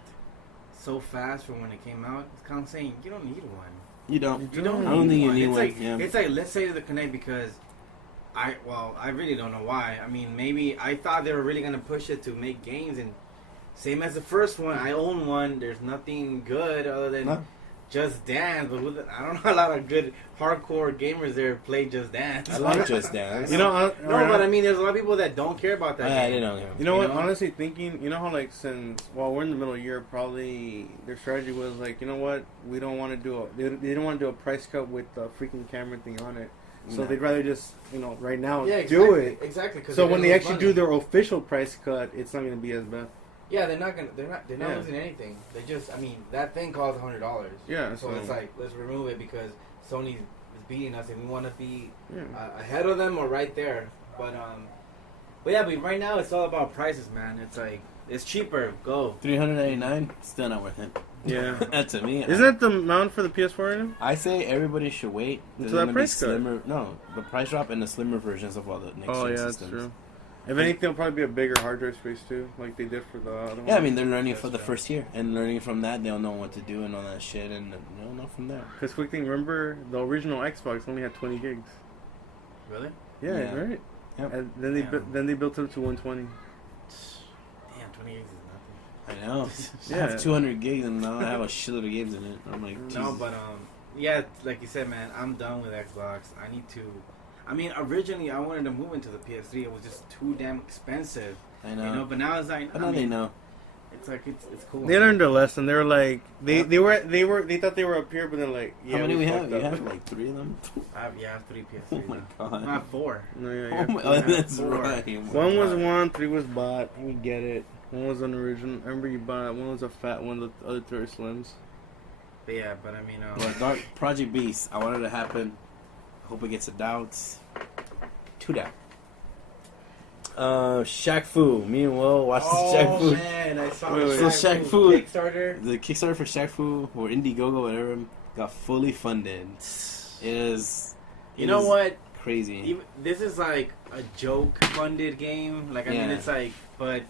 so fast from when it came out. It's kind of saying you don't need one. You don't. You don't. I don't think you need one. Like, Yeah. It's like, let's say the Connect, because I really don't know why. I mean, maybe I thought they were really gonna push it to make games, and same as the first one. I own one. There's nothing good other than Just Dance, but I don't know a lot of good hardcore gamers there play Just Dance. I like Just Dance. You know, but I mean, there's a lot of people that don't care about that. I game. don't know. You know what? Honestly, thinking, you know how like we're in the middle of the year, probably their strategy was like, you know what? We don't want to do they didn't want to do a price cut with the freaking camera thing on it. So they'd rather just, right now do it. Exactly. So when they actually do their official price cut, it's not going to be as bad. Yeah, they're not losing anything. They just, that thing costs $100. Yeah. So it's like, let's remove it because Sony is beating us, and we want to be ahead of them or right there. But right now it's all about prices, man. It's like it's cheaper. Go $389. Still not worth it. Yeah, that to me. Isn't that the amount for the PS4 right now? I say everybody should wait until that price cut. No, the price drop and the slimmer versions of all the next gen systems. That's true. If anything, it'll probably be a bigger hard drive space too, like they did for the other one. Yeah, I mean they're learning for the first year, and learning from that they'll know what to do and all that shit, and they'll know from there. Because quick thing, remember the original Xbox only had 20 gigs. Really? Yeah. Right. Yep. And then they built it to 120. Damn, 20 gigs is nothing. I know. I have 200 gigs, and now I have a shitload of games in it. I'm like, Jesus. No, but like you said, man, I'm done with Xbox. I need to. Originally I wanted to move into the PS3. It was just too damn expensive. I know. But now it's like, but now they know. It's like it's cool. They learned their lesson. They were like, they thought they were up here, but then like, how many we have? You have like 3 of them. I have 3 PS3. Oh my god. I have 4. No, yeah. Oh, that's right. One was won, 3 was bought. We get it. One was an original. Remember you bought it. One was a fat one. The other 2 are slims. But yeah, but Well, Dark Project Beast. I wanted it to happen. Hope it gets a doubts. 2 down. Shaq Fu. Me and Will watched the Shaq Fu. Oh man, I saw the Shaq Fu Kickstarter. The Kickstarter for Shaq Fu or Indiegogo, whatever, got fully funded. It is. You know what? Crazy. This is like a joke funded game. Like it's like, but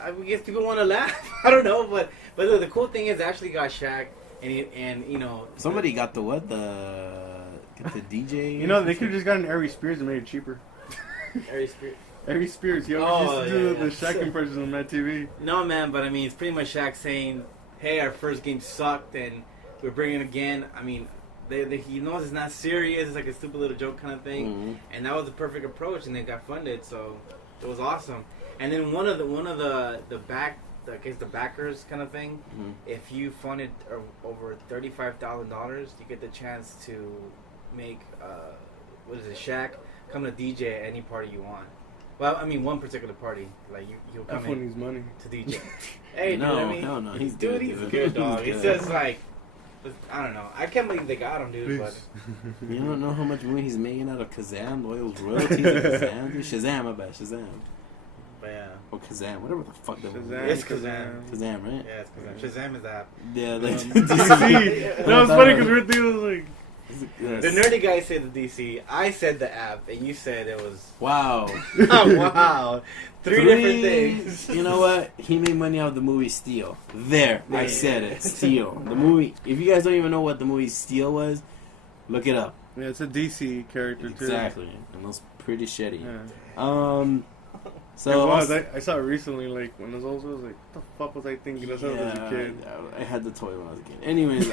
I guess people want to laugh. I don't know, but look, the cool thing is, I actually got Shaq, and somebody got the what the DJ. They could have just gotten Ari Spears and made it cheaper. Ari Spears, he always used to do the Shaq impression on Mad TV. No, man, but it's pretty much Shaq saying, "Hey, our first game sucked, and we're bringing it again." He knows it's not serious; it's like a stupid little joke kind of thing, and that was the perfect approach, and it got funded, so it was awesome. And then one of the backers kind of thing. If you funded over $35,000, you get the chance to make Shaq come to DJ at any party you want. Well, one particular party, like you'll come in needs money to DJ. Hey, no, he's good, he's a good dog. It's just like, I don't know. I can't believe they got him, dude. But you don't know how much money he's making out of Kazam royalties. Shazam, I bet Shazam. But yeah. Or Kazam, whatever the fuck that was. It's Kazam. Kazam, right? Yeah, it's Kazam. Shazam is the app. Yeah, DC. That was funny because we're thinking like. Yes. The nerdy guy said the DC. I said the app, and you said it was. Wow. Wow. Three different things. You know what? He made money out of the movie Steel. There, I said it. Steel. The movie. If you guys don't even know what the movie Steel was, look it up. Yeah, it's a DC character too. Exactly, and it was pretty shitty. Yeah. So it was. I saw it recently, like when I was older. I was like, "What the fuck was I thinking?" As a kid. I had the toy when I was a kid. Anyways,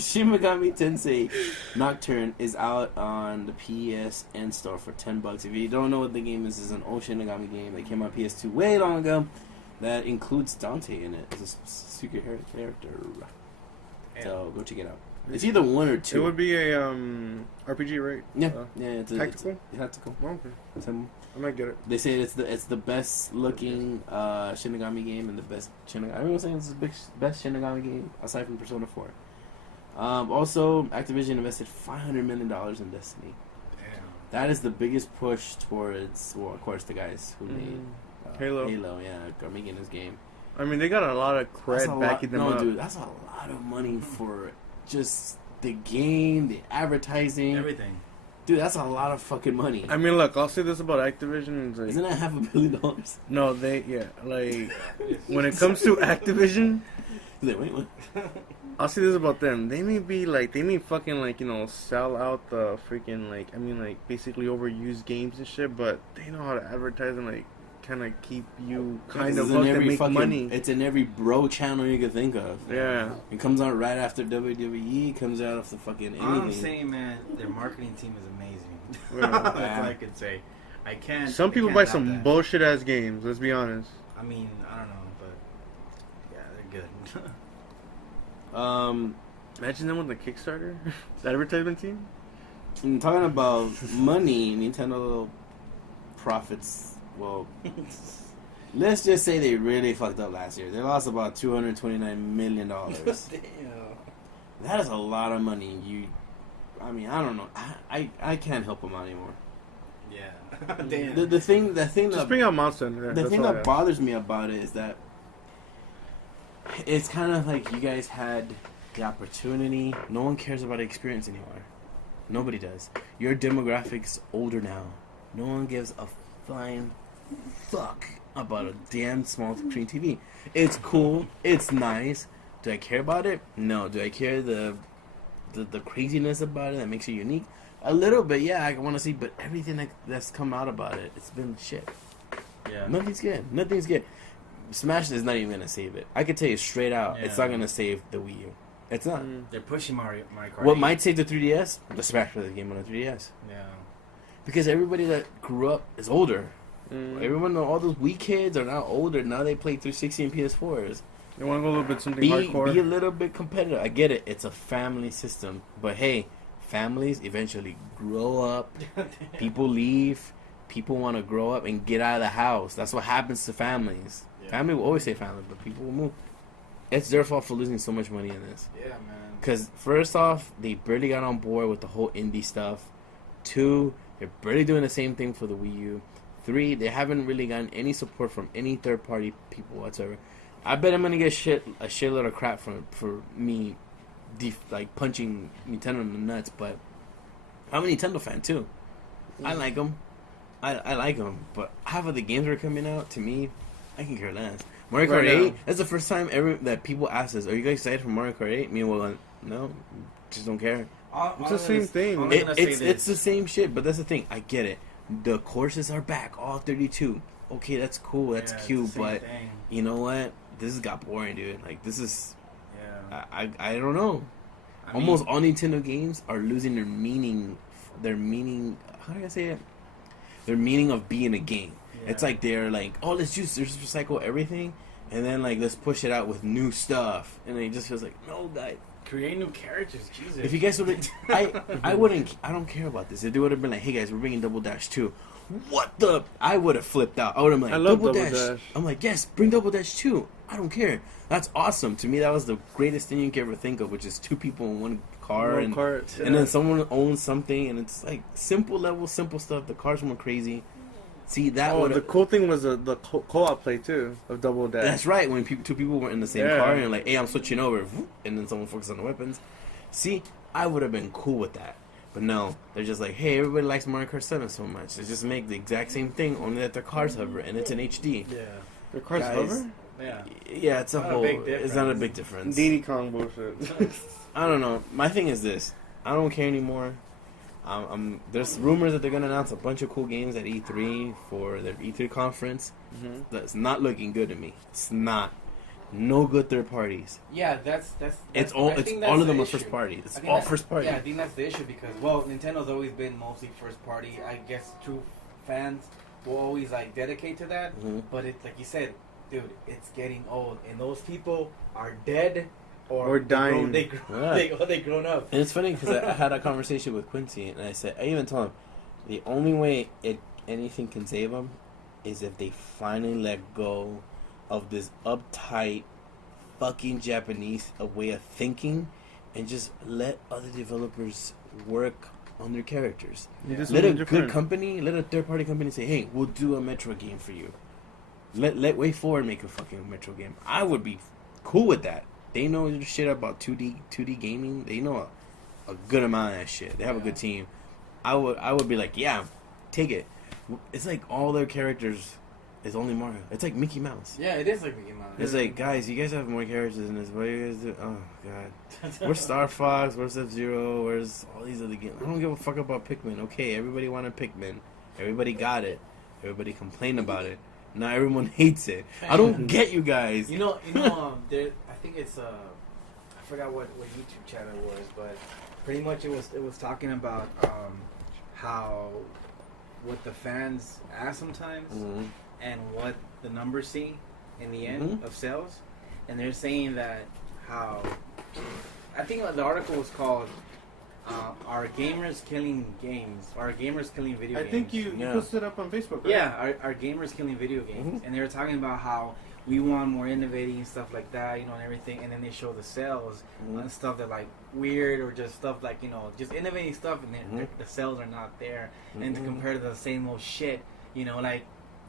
Shin Megami Tensei Nocturne is out on the PSN store for $10. If you don't know what the game is, it's an old Shin Megami game that came out on PS2 way long ago. That includes Dante in it as a secret character. So go check it out. It's either 1 or 2. It would be a RPG, right? Yeah, it's tactical. Tactical. Oh, okay. I might get it. They say it's the best looking Shin Megami game and the best Shin Megami. Everyone's saying it's the best Shin Megami game aside from Persona 4. Also, Activision invested $500 million in Destiny. Damn. That is the biggest push towards, well, of course, the guys who made Halo. Are making this game. They got a lot of cred backing them up. No, dude, that's a lot of money for just the game, the advertising, everything. Dude, that's a lot of fucking money. I mean, look, I'll say this about Activision. It's like, Isn't that $500 million? no, like, when it comes to Activision, Wait, what? I'll say this about them. They may fucking, like, you know, sell out the freaking, like, I mean, like, basically overused games and shit, but they know how to advertise and, like, kind of keep you kind of hooked and make money. It's in every bro channel you could think of. Yeah. It comes out right after WWE, comes out of the fucking anything. All I'm saying, man, their marketing team is amazing. Yeah. That's all I can say. Some people buy some bullshit ass games, let's be honest. I mean, I don't know, but yeah, they're good. Imagine them with the Kickstarter, the advertisement team. I'm talking about money, Nintendo profits. Well, let's just say they really fucked up last year. They lost about $229 million. Damn. That is a lot of money. I mean, I don't know. I can't help them out anymore. Yeah. Damn. The thing Just that bring out Monster Hunter. the thing that bothers me about it is that it's kind of like you guys had the opportunity. No one cares about the experience anymore. Nobody does. Your demographic's older now. No one gives a flying fuck about a damn small screen TV. It's cool. It's nice. Do I care about it? No. Do I care the craziness about it that makes it unique? A little bit, yeah. I want to see, but everything that's come out about it, it's been shit. Yeah. Nothing's good. Smash is not even gonna save it. I can tell you straight out, it's not gonna save the Wii U. It's not. They're pushing Mario Kart. What might save the 3DS? The Smash Bros. Game on the 3DS. Yeah. Because everybody that grew up is older. Everyone, all those Wii kids are now older. Now they play 360 and PS4s. They want to go a little bit something hardcore. Be a little bit competitive. I get it. It's a family system. But hey, families eventually grow up. People leave. People want to grow up and get out of the house. That's what happens to families. Yeah. Family will always say family, but people will move. It's their fault for losing so much money in this. Yeah, man. Because first off, they barely got on board with the whole indie stuff. 2, they're barely doing the same thing for the Wii U. 3, they haven't really gotten any support from any third-party people whatsoever. I bet I'm gonna get a shitload of crap for me, punching Nintendo in the nuts. But I'm a Nintendo fan too. I like them. I like them. But half of the games that are coming out, to me, I can care less. Mario Kart 8. That's the first time ever that people ask us, "Are you guys excited for Mario Kart 8?" Me, well, no, just don't care. It's the same thing. It's the same shit. But that's the thing. I get it. The courses are back, all 32. Okay, that's cool. That's cute. But you know what? This has got boring, dude. Like, this is... Yeah. I don't know. Almost all Nintendo games are losing their meaning. How do I say it? Their meaning of being a game. Yeah. It's like they're like, oh, let's just recycle everything. And then, like, let's push it out with new stuff. And it just feels like, no, guys. Create new characters, Jesus. If you guys would I don't care about this. If they would have been like, hey guys, we're bringing Double Dash 2. What the? I would have flipped out. I would have been like, I love Double Dash. I'm like, yes, bring Double Dash 2. I don't care. That's awesome. To me, that was the greatest thing you can ever think of, which is 2 people in one car. And then someone owns something, and it's like simple stuff. The cars went crazy. See, the cool thing was the co-op play, too, of Double Dash. That's right, when 2 people were in the same car, and like, hey, I'm switching over, and then someone focuses on the weapons. See, I would have been cool with that. But no, they're just like, hey, everybody likes Mario Kart 7 so much. They just make the exact same thing, only that their cars hover, and it's in HD. Yeah. Their cars hover? Yeah, it's it's not a big difference. Diddy Kong bullshit. I don't know. My thing is this. I don't care anymore. There's rumors that they're going to announce a bunch of cool games at E3 for their E3 conference. Mm-hmm. That's not looking good to me. It's not. No good third parties. Yeah, that's all of them are first party. It's all first party. Yeah, I think that's the issue because Nintendo's always been mostly first party. I guess true fans will always like dedicate to that. Mm-hmm. But it's like you said, dude, it's getting old, and those people are dead or dying. They grown up. And it's funny because I had a conversation with Quincy, and I even told him the only way anything can save them is if they finally let go of this uptight fucking Japanese way of thinking and just let other developers work on their characters. Yeah. Let a good company, let a third party company say, hey, we'll do a Metro game for you. Let WayForward make a fucking Metro game. I would be cool with that. They know their shit about 2D gaming. They know a good amount of that shit. They have a good team. I would be like, yeah, take it. It's like all their characters is only Mario. It's like Mickey Mouse. Yeah, it is like Mickey Mouse. It's like, guys, you guys have more characters than this. What do you guys do? Oh god, where's Star Fox? Where's F-Zero? Where's all these other games? I don't give a fuck about Pikmin. Okay, everybody wanted Pikmin. Everybody got it. Everybody complained about it. Now everyone hates it. I don't get you guys. There. I think it's I forgot what YouTube channel it was, but pretty much it was talking about how what the fans ask sometimes and what the numbers see in the end of sales, and they're saying that how I think the article was called "Are Gamers Killing Games? Are Gamers Killing Video Games?" I think you posted it up on Facebook, right? Yeah, are gamers killing video games? And they were talking about how we want more innovating and stuff like that, and everything. And then they show the sales and stuff that like weird or just stuff like just innovating stuff, and then the sales are not there. And to compare to the same old shit, like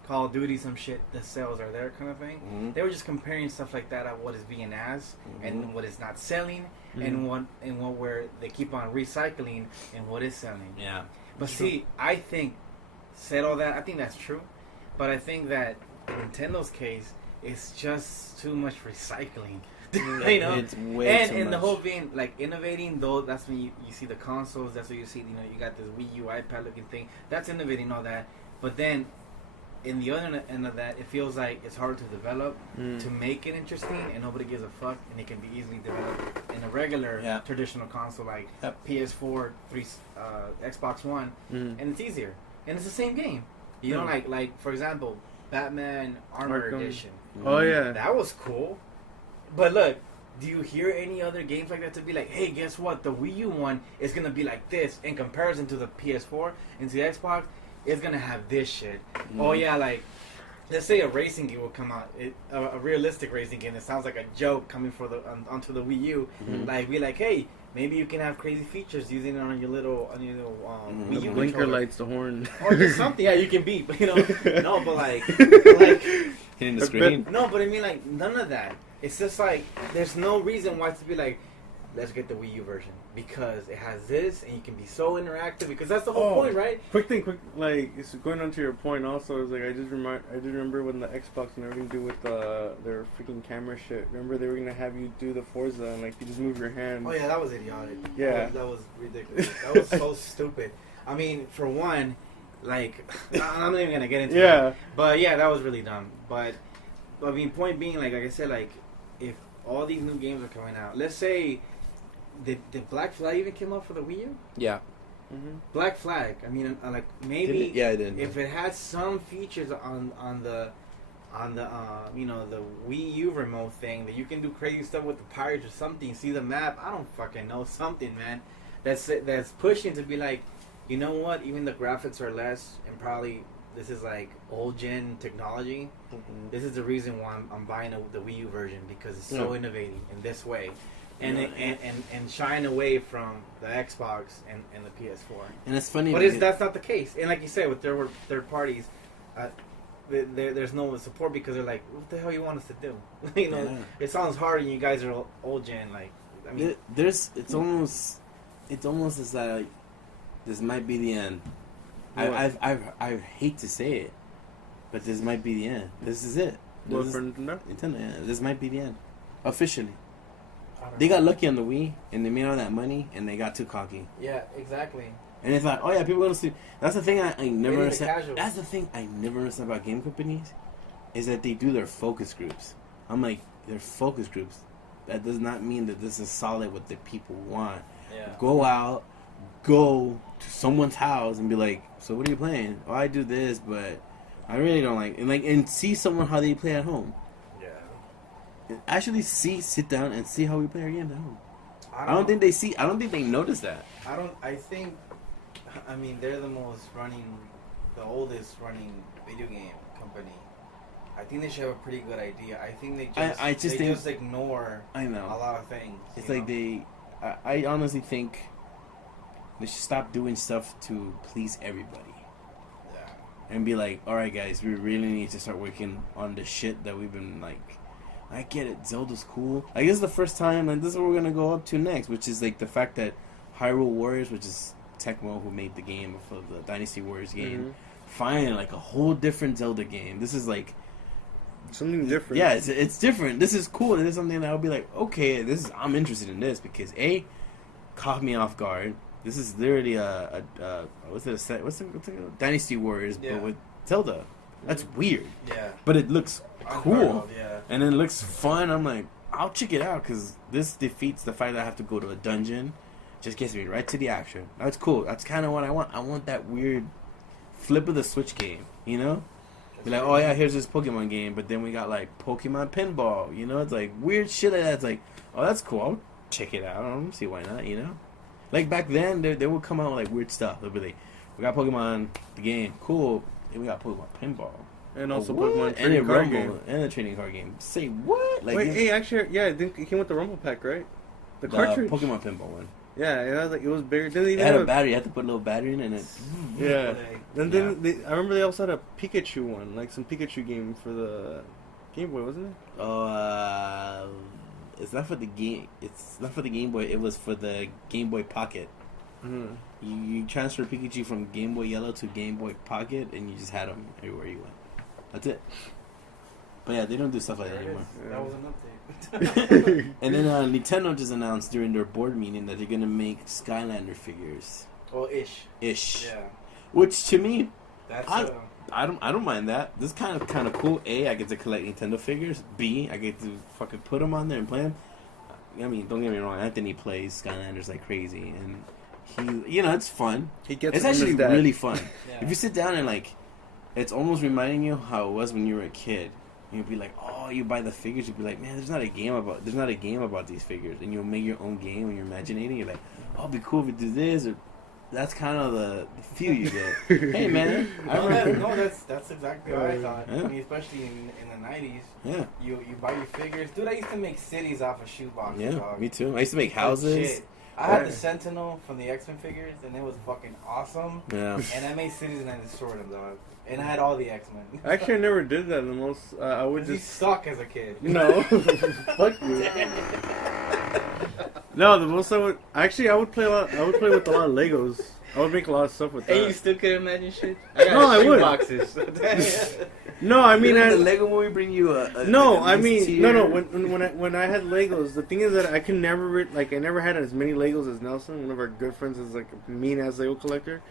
Call of Duty, some shit, the sales are there, kind of thing. They were just comparing stuff like that at what is being asked and what is not selling, and what they keep on recycling and what is selling. Yeah. But see, I think said all that. I think that's true, but I think that in Nintendo's case, it's just too much recycling. It's way too much. The whole being like innovating, though, that's when you see the consoles. That's what you see. You got this Wii U, iPad looking thing. That's innovating, all that. But then, in the other end of that, it feels like it's hard to develop to make it interesting, and nobody gives a fuck, and it can be easily developed in a regular traditional console like PS4, Xbox One, and it's easier, and it's the same game. Like for example, Batman Armor Edition. Oh yeah, that was cool. But look, do you hear any other games like that to be like, hey, guess what? The Wii U one is gonna be like this in comparison to the PS4 and to the Xbox. It's gonna have this shit. Oh yeah, like let's say a racing game will come out, a realistic racing game that sounds like a joke coming onto the Wii U. Like be like, hey, maybe you can have crazy features using it on your little Wii U blinker controller. lights, the horn, or just something. Yeah, you can beep. No, but like hitting the screen. No, but I mean like none of that. It's just like there's no reason why to be like, let's get the Wii U version because it has this and you can be so interactive because that's the whole point, right? Quick like it's going on to your point also is like I just remember when the Xbox and everything do with their freaking camera shit. Remember they were gonna have you do the Forza and like you just move your hand. Oh yeah, that was idiotic. Yeah, that was ridiculous. That was so stupid. I mean, for one, like I'm not even gonna get into it. But yeah, that was really dumb. But I mean, point being, like I said, like if all these new games are coming out, let's say. Did Black Flag even come out for the Wii U? Yeah. Black Flag. I mean, like maybe it did. If it had some features on the the Wii U remote thing that you can do crazy stuff with the pirates or something. See the map. I don't fucking know, something, man. That's pushing to be like, you know what? Even the graphics are less, and probably this is like old gen technology. This is the reason why I'm buying the Wii U version because it's so innovating in this way. And shying away from the Xbox and the PS4. And it's funny, but that's not the case. And like you said, with third parties, there's no support because they're like, "What the hell you want us to do?" It sounds hard, and you guys are old gen. Like, I mean, it's almost as that like, this might be the end. I hate to say it, but this might be the end. This is it. What for Nintendo? Nintendo, yeah. This might be the end, officially. They got lucky on the Wii, and they made all that money, and they got too cocky. Yeah, exactly. And it's like, oh yeah, people are gonna see. That's the thing I never understand. That's the thing I never understand about game companies, is that they do their focus groups. I'm like, they're focus groups. That does not mean that this is solid what the people want. Yeah. Go to someone's house and be like, so what are you playing? Oh, I do this, but I really don't like. And see someone how they play at home. Actually sit down and see how we play our games at home. I don't think they notice that. I mean, they're the oldest running video game company. I think they should have a pretty good idea. I think they just ignore a lot of things. It's like I honestly think they should stop doing stuff to please everybody. Yeah. And be like, all right, guys, we really need to start working on the shit that we've been like. I get it. Zelda's cool. I guess the first time, and this is what we're gonna go up to next, which is like the fact that Hyrule Warriors, which is Tecmo, who made the game for the Dynasty Warriors game, finally like a whole different Zelda game. This is like something different. Yeah, it's different. This is cool. This is something that I'll be like, okay, I'm interested in this because caught me off guard. This is literally what's it Dynasty Warriors, but with Zelda. That's weird. Yeah. But it looks cool. Yeah. And it looks fun. I'm like, I'll check it out because this defeats the fact that I have to go to a dungeon. Just gets me right to the action. That's cool. That's kind of what I want. I want that weird flip of the switch game, you know? Be like, oh yeah, here's this Pokemon game, but then we got like Pokemon Pinball, you know? It's like weird shit like that. It's like, oh, that's cool. I'll check it out. I don't see why not, you know? Like back then, they would come out with like weird stuff. They'll be like, we got Pokemon the game, cool. And we got Pokemon Pinball. And also what? Pokemon and trading card Rumble game. and the trading card game. Say what? Like, wait, hey, actually, yeah, I think it came with the Rumble pack, right? The the cartridge. Pokemon Pinball one. Yeah, and I was like, it was bigger. Didn't they It even had have a battery. You had to put a little battery in it. And it Yeah. Then Yeah. I remember they also had a Pikachu one, like some Pikachu game for the Game Boy, wasn't it? Oh, it's not for the game. It's not for the Game Boy. It was for the Game Boy Pocket. Mm-hmm. You transfer Pikachu from Game Boy Yellow to Game Boy Pocket, and you just had them everywhere you went. That's it. But yeah, they don't do stuff like that anymore. That was an update. And then Nintendo just announced during their board meeting that they're gonna make Skylander figures. Well, ish. Yeah. Which to me, That's. I don't mind that. This is kind of cool. A, I get to collect Nintendo figures. B, I get to fucking put them on there and play them. I mean, don't get me wrong. Anthony plays Skylanders like crazy, and he, it's fun. He gets It's it from actually his dad. really fun. Yeah. If you sit down and like, it's almost reminding you how it was when you were a kid. You'd be like, oh, you buy the figures. You'd be like, man, there's not a game about these figures, and you'll make your own game when you're imagining. You're like, oh, it'd be cool if we do this. Or that's kind of the feel you get. Hey, man, I remember. That's exactly what I thought. Yeah. I mean, especially in the 90s. Yeah, You buy your figures. Dude, I used to make cities off of shoeboxes, yeah, dog. me too. I used to make Like houses. shit. I had the Sentinel from the X-Men figures, and it was fucking awesome. Yeah. And I made cities and I destroyed them, dog. And I had all the X-Men. Actually, I never did that. The most I would You just suck as a kid. no. Fuck you. No, the most I would play a lot. I would play with a lot of Legos. I would make a lot of stuff with that. And you still could imagine shit? I got No, I would. boxes. No, I mean, the Lego movie bring you a no, like a I mean, tier. no. When I had Legos, the thing is that I could never I never had as many Legos as Nelson. One of our good friends is like a mean ass Lego collector.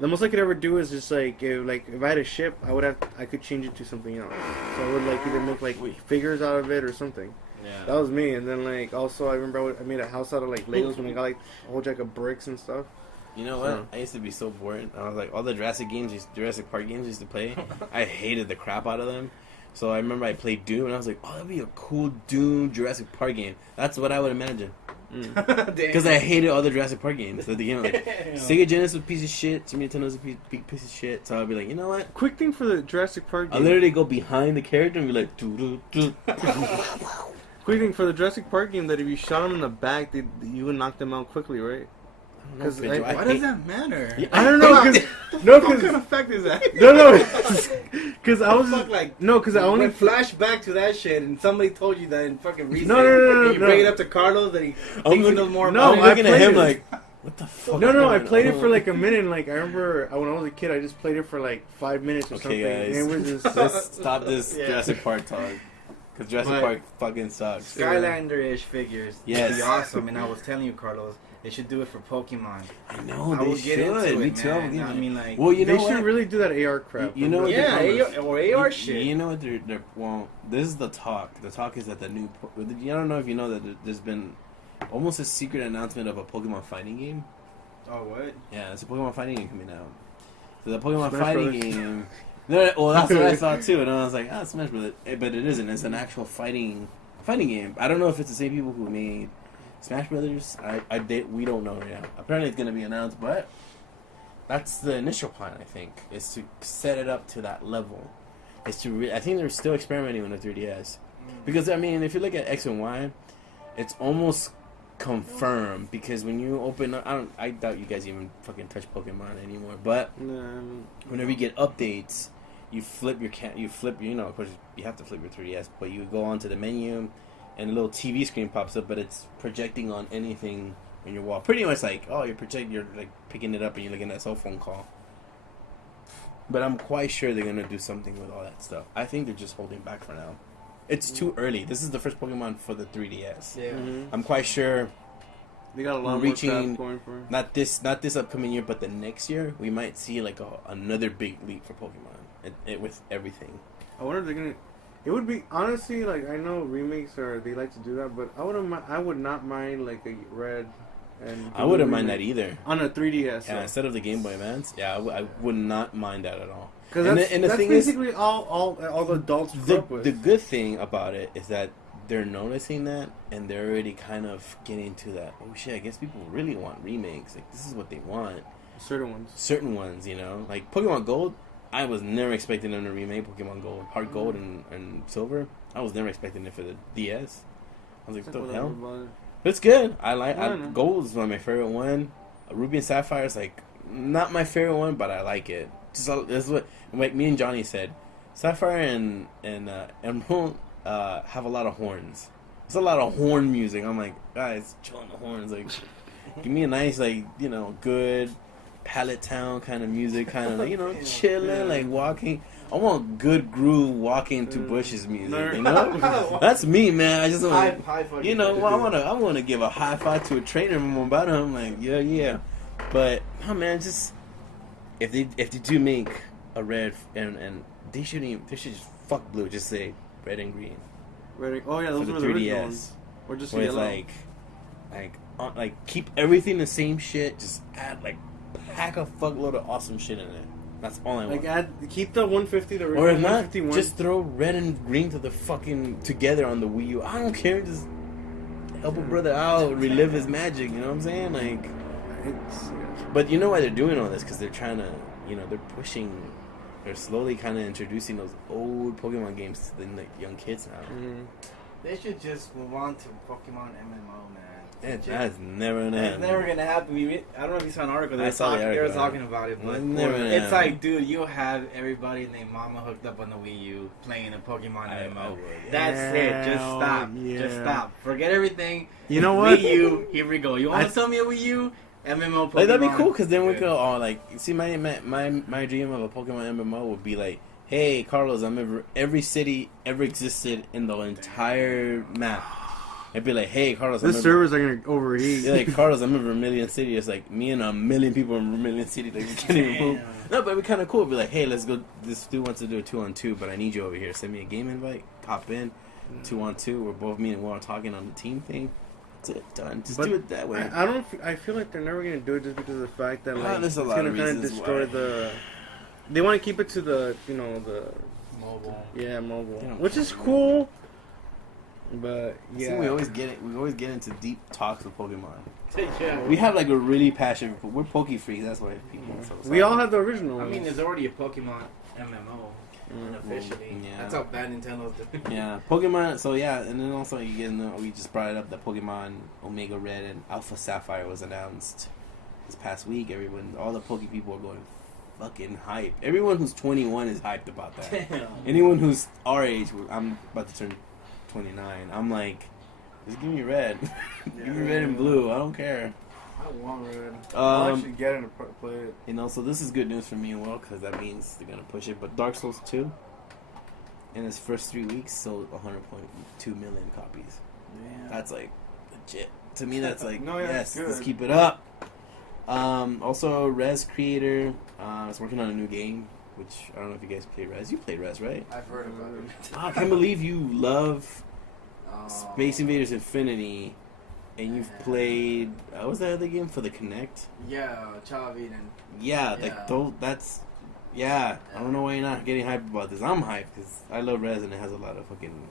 The most I could ever do is just like if I had a ship, I could change it to something else. So I would like either make like figures out of it or something. Yeah. That was me. And then like also I remember I made a house out of like Legos when I got like a whole jack of bricks and stuff. You know what? I used to be so bored. I was like, all the Jurassic Park games I used to play, I hated the crap out of them. So I remember I played Doom, and I was like, oh, that'd be a cool Doom Jurassic Park game. That's what I would imagine. Because I hated all the Jurassic Park games. So the game, like, Sega Genesis was a piece of shit, Super Nintendo was a piece of shit. So I'd be like, you know what? Quick thing for the Jurassic Park game. I'll literally go behind the character and be like, doo-doo-doo. Quick thing for the Jurassic Park game that if you shot them in the back, you would knock them out quickly, right? Because Why does that matter? I don't know. What kind of fact is that? No. Because I was Fuck, like, no, because I only went flashback to that shit, and somebody told you that in fucking research. No. And you bring it up to Carlos that he thinks he knows more no, about I'm it. looking at played him it. like, what the fuck? No, I played it for like a minute. And, like I remember when I was a kid, I just played it for like 5 minutes or something. Okay, guys, And it was just let's stop this Yeah. Jurassic Park talk. Because Jurassic But- Park fucking sucks. Skylander-ish figures. Yes. Would be awesome, and I was telling you, Carlos, they should do it for Pokemon. I know, I they would should. get into Me it, too. man. Yeah. I mean, like, Well, you know they what? should really do that AR crap. You know what yeah, they're- or AR shit. You know what they're well, this is the talk. The talk is that the new. I don't know if you know that there's been almost a secret announcement of a Pokemon fighting game. Oh, what? Yeah, it's a Pokemon fighting game coming out. So the Pokemon Smash fighting Brothers. game. Well, that's what I thought too, and I was like, ah, Smash Brothers, but it isn't. It's an actual fighting game. I don't know if it's the same people who made Smash Brothers. We don't know right now. Apparently, it's going to be announced, but that's the initial plan. I think is to set it up to that level. I think they're still experimenting with the 3DS because I mean, if you look at X and Y, it's almost confirmed because when you open up, I doubt you guys even fucking touch Pokemon anymore. But whenever you get updates, you flip of course you have to flip your 3DS, but you go onto the menu and a little TV screen pops up, but it's projecting on anything on your wall. Pretty much like, oh, you're like picking it up and you're looking at a cell phone call. But I'm quite sure they're gonna do something with all that stuff. I think they're just holding back for now. It's too early. This is the first Pokemon for the 3DS. Yeah. I'm quite sure. They got a lot reaching, more stuff going for it. Not this upcoming year, but the next year, we might see like another big leap for Pokemon with everything. I wonder if they're gonna. It would be honestly like I know remakes they like to do that, but I would not mind like a red and. I wouldn't mind that either on a 3DS. Yeah, instead of the Game Boy Advance, I would not mind that at all. Because that's thing basically is, all the adults grew up with. The good thing about it is that they're noticing that, and they're already kind of getting to that. Oh shit! I guess people really want remakes. Like this is what they want. Certain ones, you know, like Pokemon Gold. I was never expecting them to remake Pokemon Gold, Heart Gold, and Silver. I was never expecting it for the DS. I was like, what the hell? But it's good. Gold is one of my favorite one. Ruby and Sapphire is like not my favorite one, but I like it. Just this is what like me and Johnny said. Sapphire and Emerald have a lot of horns. There's a lot of horn music. I'm like, guys, chill on the horns. Like, give me a nice, like, you know, good Pallet Town kind of music, kind of like, you know, chilling, like walking. I want good groove walking to Bush's music, you know? That's me, man. I just want, you know, I want to give a high five to a trainer from about him. Like, yeah. But, oh, man, just if they do make a red and they should just fuck blue, just say red and green. Oh yeah, those for are the the 3DS. Ones. Or just where yellow. It's like keep everything the same shit. Just add pack a fuckload of awesome shit in it. That's all I want. Keep the 150, the original or if not, 151. just throw red and green to the fucking together on the Wii U. I don't care. Just help a brother out, relive his magic. You know what I'm saying? Like, but you know why they're doing all this? Because they're trying to, you know, they're pushing. They're slowly kind of introducing those old Pokemon games to the young kids now. Mm-hmm. They should just move on to Pokemon MMO, man. That's never gonna happen. It's never gonna happen. I don't know if you saw an article. They were talking about it, but it's like, dude, you have everybody named Mama hooked up on the Wii U playing a Pokemon MMO. That's it. Just stop. Yeah. Just stop. Forget everything. You know what? Wii U. Here we go. You want to tell me a Wii U? MMO Pokemon. Like, that'd be cool because then we could see my dream of a Pokemon MMO would be like, hey Carlos, every city ever existed in the entire map. It'd be like, hey Carlos, servers are gonna overheat. Yeah, like Carlos, I'm in Vermilion City. It's like me and a million people in Vermilion City. Like we can't even move. No, but it'd be kind of cool. It'd be like, hey, let's go. This dude wants to do a 2-on-2, but I need you over here. Send me a game invite. Pop in, 2-on-2. We're both me and Will talking on the team thing. That's it, done. Just do it that way. I feel like they're never gonna do it just because of the fact that there's a it's lot gonna of kind of reasons destroy why. They want to keep it to the the mobile. Yeah, mobile, which is cool. But yeah, see, we always get it. We always get into deep talks with Pokemon. Yeah. We have like a really passionate. We're Poke freaks. That's why people. We all have the original. I mean, there's already a Pokemon MMO. Unofficially. Yeah. That's how bad Nintendo's doing. Yeah, Pokemon. So yeah, and then also we just brought it up that Pokemon Omega Red and Alpha Sapphire was announced this past week. All the Poke people are going fucking hype. Everyone who's 21 is hyped about that. Damn. Anyone who's our age, I'm about to turn 29. I'm like, just give me red. Give me red and blue. I don't care. I want red. I'll actually get in to play it. You know, so this is good news for me and Will because that means they're gonna push it. But Dark Souls 2, in its first 3 weeks, sold 100.2 million copies. Yeah. That's like legit. To me, that's like yes, good. let's keep it up. Also, Rez creator is working on a new game, which I don't know if you guys play Rez. You played Rez, right? I've heard about it. I can't believe you love Space Invaders Infinity. And you've played, what was that other game for the Kinect? Yeah, Child of Eden. Yeah, like, that's, I don't know why you're not getting hyped about this. I'm hyped because I love Rez and it has a lot of fucking,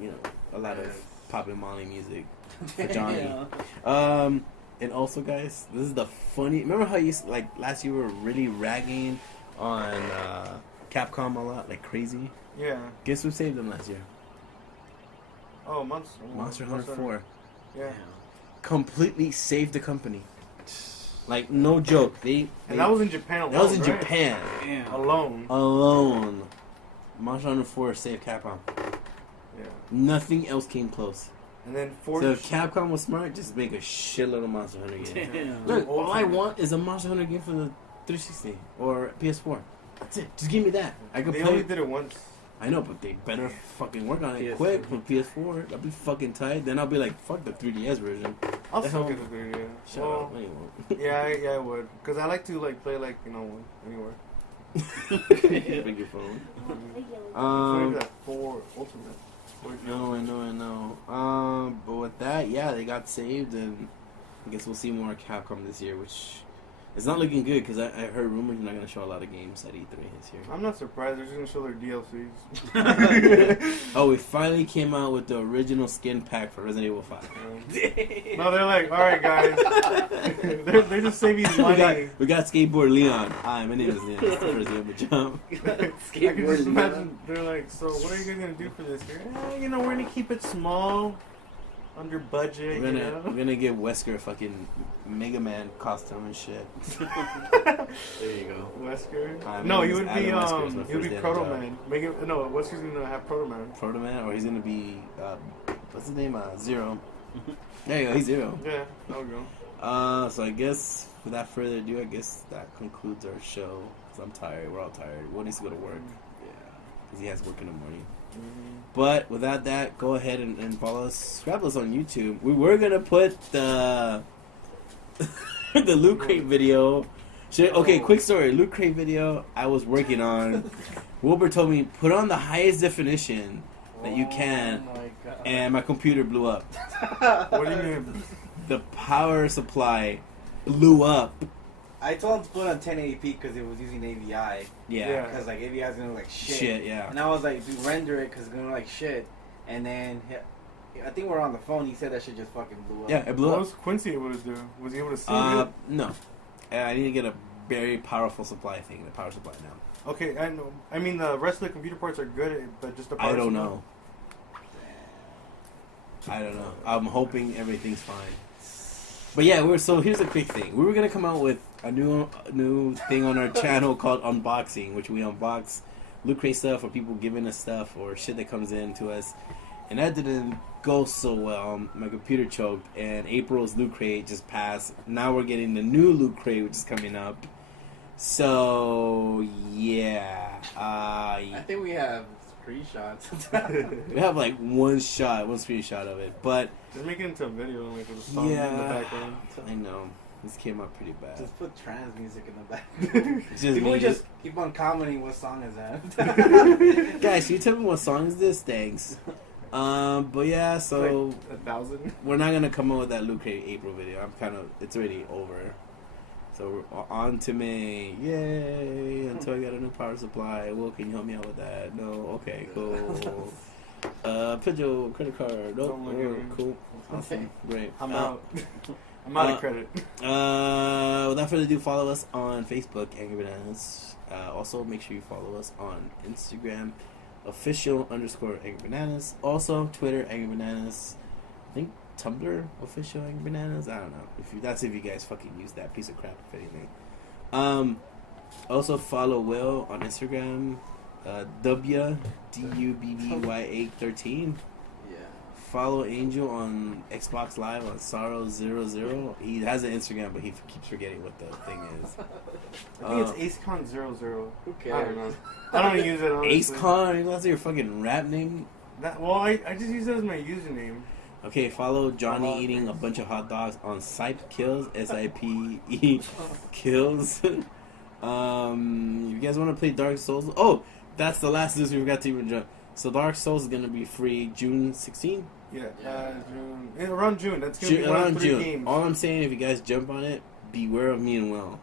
you know, a lot of Pop and Molly music for Johnny. And also, guys, this is the funny, remember how last year we were really ragging on Capcom a lot, like crazy? Yeah. Guess who saved them last year? Oh, Monster Hunter 4. Yeah. Completely saved the company. Like, no joke. And that was in Japan alone. That was in right? Japan. Damn. Alone. Monster Hunter 4 saved Capcom. Yeah. Nothing else came close. And then Forge. So if Capcom was smart, just make a shitload of Monster Hunter games. Damn. Look, all I want is a Monster Hunter game for the 360 or PS4. That's it. Just give me that. I can They play. only did it once. I know, but they better fucking work on it PS4. quick for PS4. I'll be fucking tight. Then I'll be like, fuck the 3DS version. I'll The still hell? get the 3D. Shut Well, up. Anyway. yeah, I would. Because I like to play anywhere. Bring your phone. That 4 Ultimate. No, I know. But with that, yeah, they got saved, and I guess we'll see more Capcom this year, which is not looking good because I heard rumors they're not going to show a lot of games at E3 this year. I'm not surprised. They're just going to show their DLCs. Oh, we finally came out with the original skin pack for Resident Evil 5. No, they're like, all right, guys. they're just saving money. we got Skateboard Leon. Hi, my name is Leon. That's the first name of jump. I can just imagine they're like, so what are you guys going to do for this year? We're going to keep it small, under budget, We're gonna get Wesker a fucking Mega Man costume and shit. There you go. Wesker? My No, name he is would Adam be Wesker, is my he would first be day on Proto the job. Man. Wesker's gonna have Proto Man. Proto Man, or he's gonna be what's his name? Zero. There you go, he's Zero. Yeah, there we go. So I guess without further ado, I guess that concludes our show. Cause I'm tired. We're all tired. Will needs to go to work. Yeah, cause he has work in the morning. But without that, go ahead and follow us. Subscribe us on YouTube. We were gonna put the the Loot Crate video. Okay, quick story. Loot Crate video I was working on. Wilbur told me put on the highest definition that you can, Oh my God. and my computer blew up. What do you mean? The power supply blew up. I told him to put on 1080p because it was using AVI. Yeah. Because like AVI is gonna look like shit. Shit, yeah. And I was like, dude, render it because it's gonna look like shit. And then I think we're on the phone. He said that shit just fucking blew up. Yeah, it blew What up. was Quincy able to do? Was he able to see it? No. I need to get a very powerful supply thing. The power supply now. Okay, I know. I mean, the rest of the computer parts are good, but just the power I don't supply? know. I don't know. I'm hoping everything's fine. But yeah, so here's a quick thing. We were gonna come out with a new thing on our channel called unboxing, which we unbox Loot Crate stuff or people giving us stuff or shit that comes in to us, and that didn't go so well. My computer choked, and April's Loot Crate just passed. Now we're getting the new Loot Crate, which is coming up. So yeah, I think we have screenshots. we have like one screenshot of it, but Just make it into a video, like with a song in the yeah, background. I know this came out pretty bad. Just put trans music in the back. It's just People me just keep on commenting what song is that. Guys, can you tell me what song is this? Thanks. But yeah, so Like 1,000. we're not gonna come up with that Luke Cage April video. It's already over. So we're on to May. Yay! Until I get a new power supply. Will, can you help me out with that? No. Okay. Cool. Put your credit card. Nope. Don't look at me. Cool. Awesome. Great. I'm out. I'm out of credit. Without further ado, follow us on Facebook, AngryBananas. Also, make sure you follow us on Instagram, official_AngryBananas. Also, Twitter, AngryBananas. I think Tumblr, official AngryBananas. I don't know. If you guys fucking use that piece of crap, if anything. Also, follow Will on Instagram, WDUBBY813. Yeah. Follow Angel on Xbox Live on Sorrow00. He has an Instagram, but he keeps forgetting what the thing is. I think it's AceCon00. Who I cares? don't know. I don't use it. Honestly. AceCon? That's your fucking rap name? I just use that as my username. Okay, follow Johnny eating a bunch of hot dogs on Sipe Kills, SIPE Kills. If you guys want to play Dark Souls, that's the last news we forgot to even jump. So Dark Souls is gonna be free June 16th. Yeah, June. Around June. That's gonna be one Around of 3 June. games. All I'm saying, if you guys jump on it, beware of me and Will.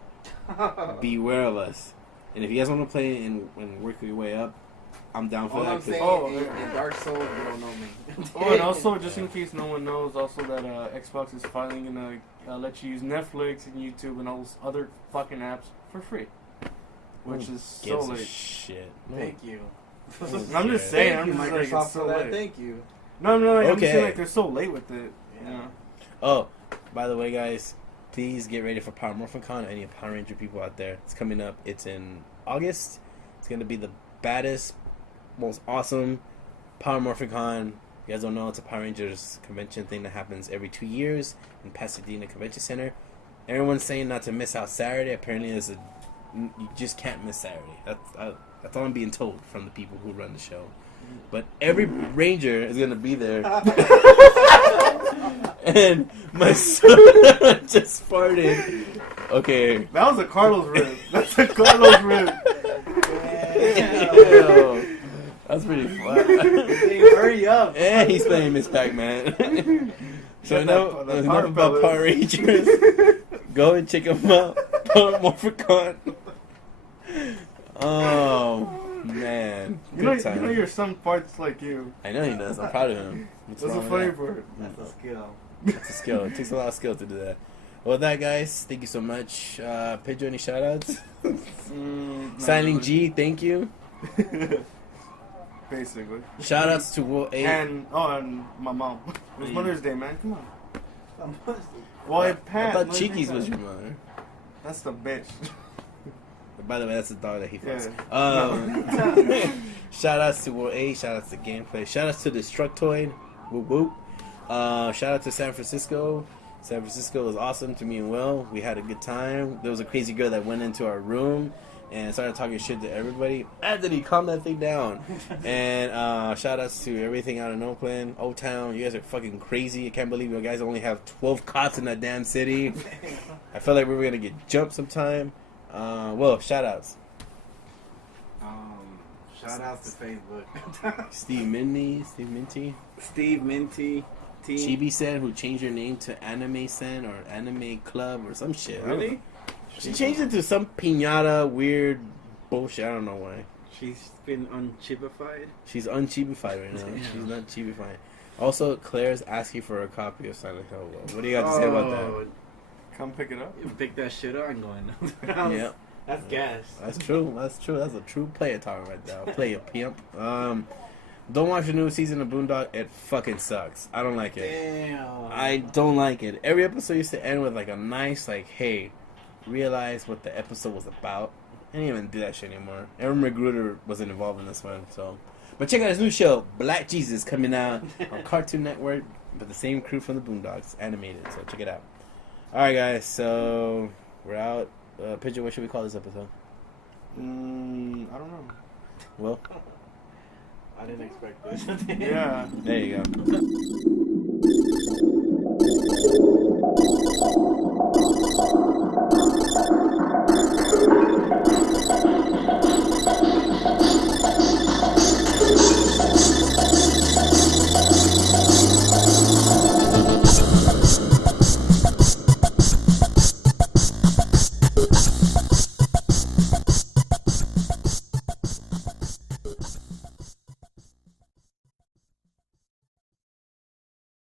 Beware of us. And if you guys want to play and work your way up, I'm down for All that. I'm saying, in Dark Souls, you don't know me. Oh, and also, just in case no one knows, also that Xbox is finally gonna let you use Netflix and YouTube and all those other fucking apps for free, which is so gives a late. shit. Thank you. I'm just saying, Thank you, I'm just like, Microsoft, it's so for that. late. Thank you. No, I'm Okay. just saying, like, they're so late with it. Yeah. Oh, by the way, guys, please get ready for Power MorphinCon. Any Power Ranger people out there? It's coming up. It's in August. It's gonna be the baddest, most awesome Power MorphinCon you guys don't know, it's a Power Rangers convention thing that happens every 2 years in Pasadena Convention Center. Everyone's saying not to miss out Saturday. Apparently, you just can't miss Saturday. That's all I'm being told from the people who run the show. But every Ranger is gonna be there. And my son just farted. Okay. That was a Carlos rib. That's a Carlos rib. Ew. That's pretty fun. Hey, hurry up. And he's playing Miss Pac-Man. So enough about Power Rangers. Go and check them out. Morphicon. Oh man. You know your son farts like you. I know he does. I'm proud of him. What's the funny part? That's a skill. It's a skill. It takes a lot of skill to do that. Well, that guys, thank you so much. Pedro, any shoutouts? Signing G, thank you. Basically. Shoutouts to Will A. And my mom. It was Mother's Day, man. Come on. Well, I Pat. thought Cheeky's was your mother. That's the bitch. By the way, that's the dog that he fucks. Yeah. Shoutouts to Will A. Shoutouts to Gameplay. Shoutouts to Destructoid. Whoop whoop. Shout out to San Francisco. San Francisco was awesome to me and Will. We had a good time. There was a crazy girl that went into our room and started talking shit to everybody. Anthony, calm that thing down. And shout outs to everything out in Oakland, Old Town. You guys are fucking crazy. I can't believe you guys only have 12 cots in that damn city. I felt like we were gonna get jumped sometime. Well, shout outs. Shout outs to Facebook. Steve Minty. Steve Minty. Chibi Sen, who changed her name to Anime Sen or Anime Club or some shit. Really? She changed it to some piñata weird bullshit. I don't know why. She's been unchibified. She's unchibified right now. Yeah. She's not chibified. Also, Claire's asking for a copy of Silent Hill. What do you got to say about that? Come pick it up. You pick that shit up and going. Yeah. That's gas. That's true. That's a true player talking right there. Player pimp. Don't watch the new season of Boondock. It fucking sucks. I don't like it. Damn. I don't like it. Every episode used to end with like a nice hey, realize what the episode was about. I didn't even do that shit anymore. Aaron Magruder wasn't involved in this one, so. But check out his new show, Black Jesus, coming out on Cartoon Network, with the same crew from the Boondocks, animated. So check it out. All right, guys. So we're out. Pigeon, what should we call this episode? I don't know. Well, I didn't expect this. Yeah. there you go.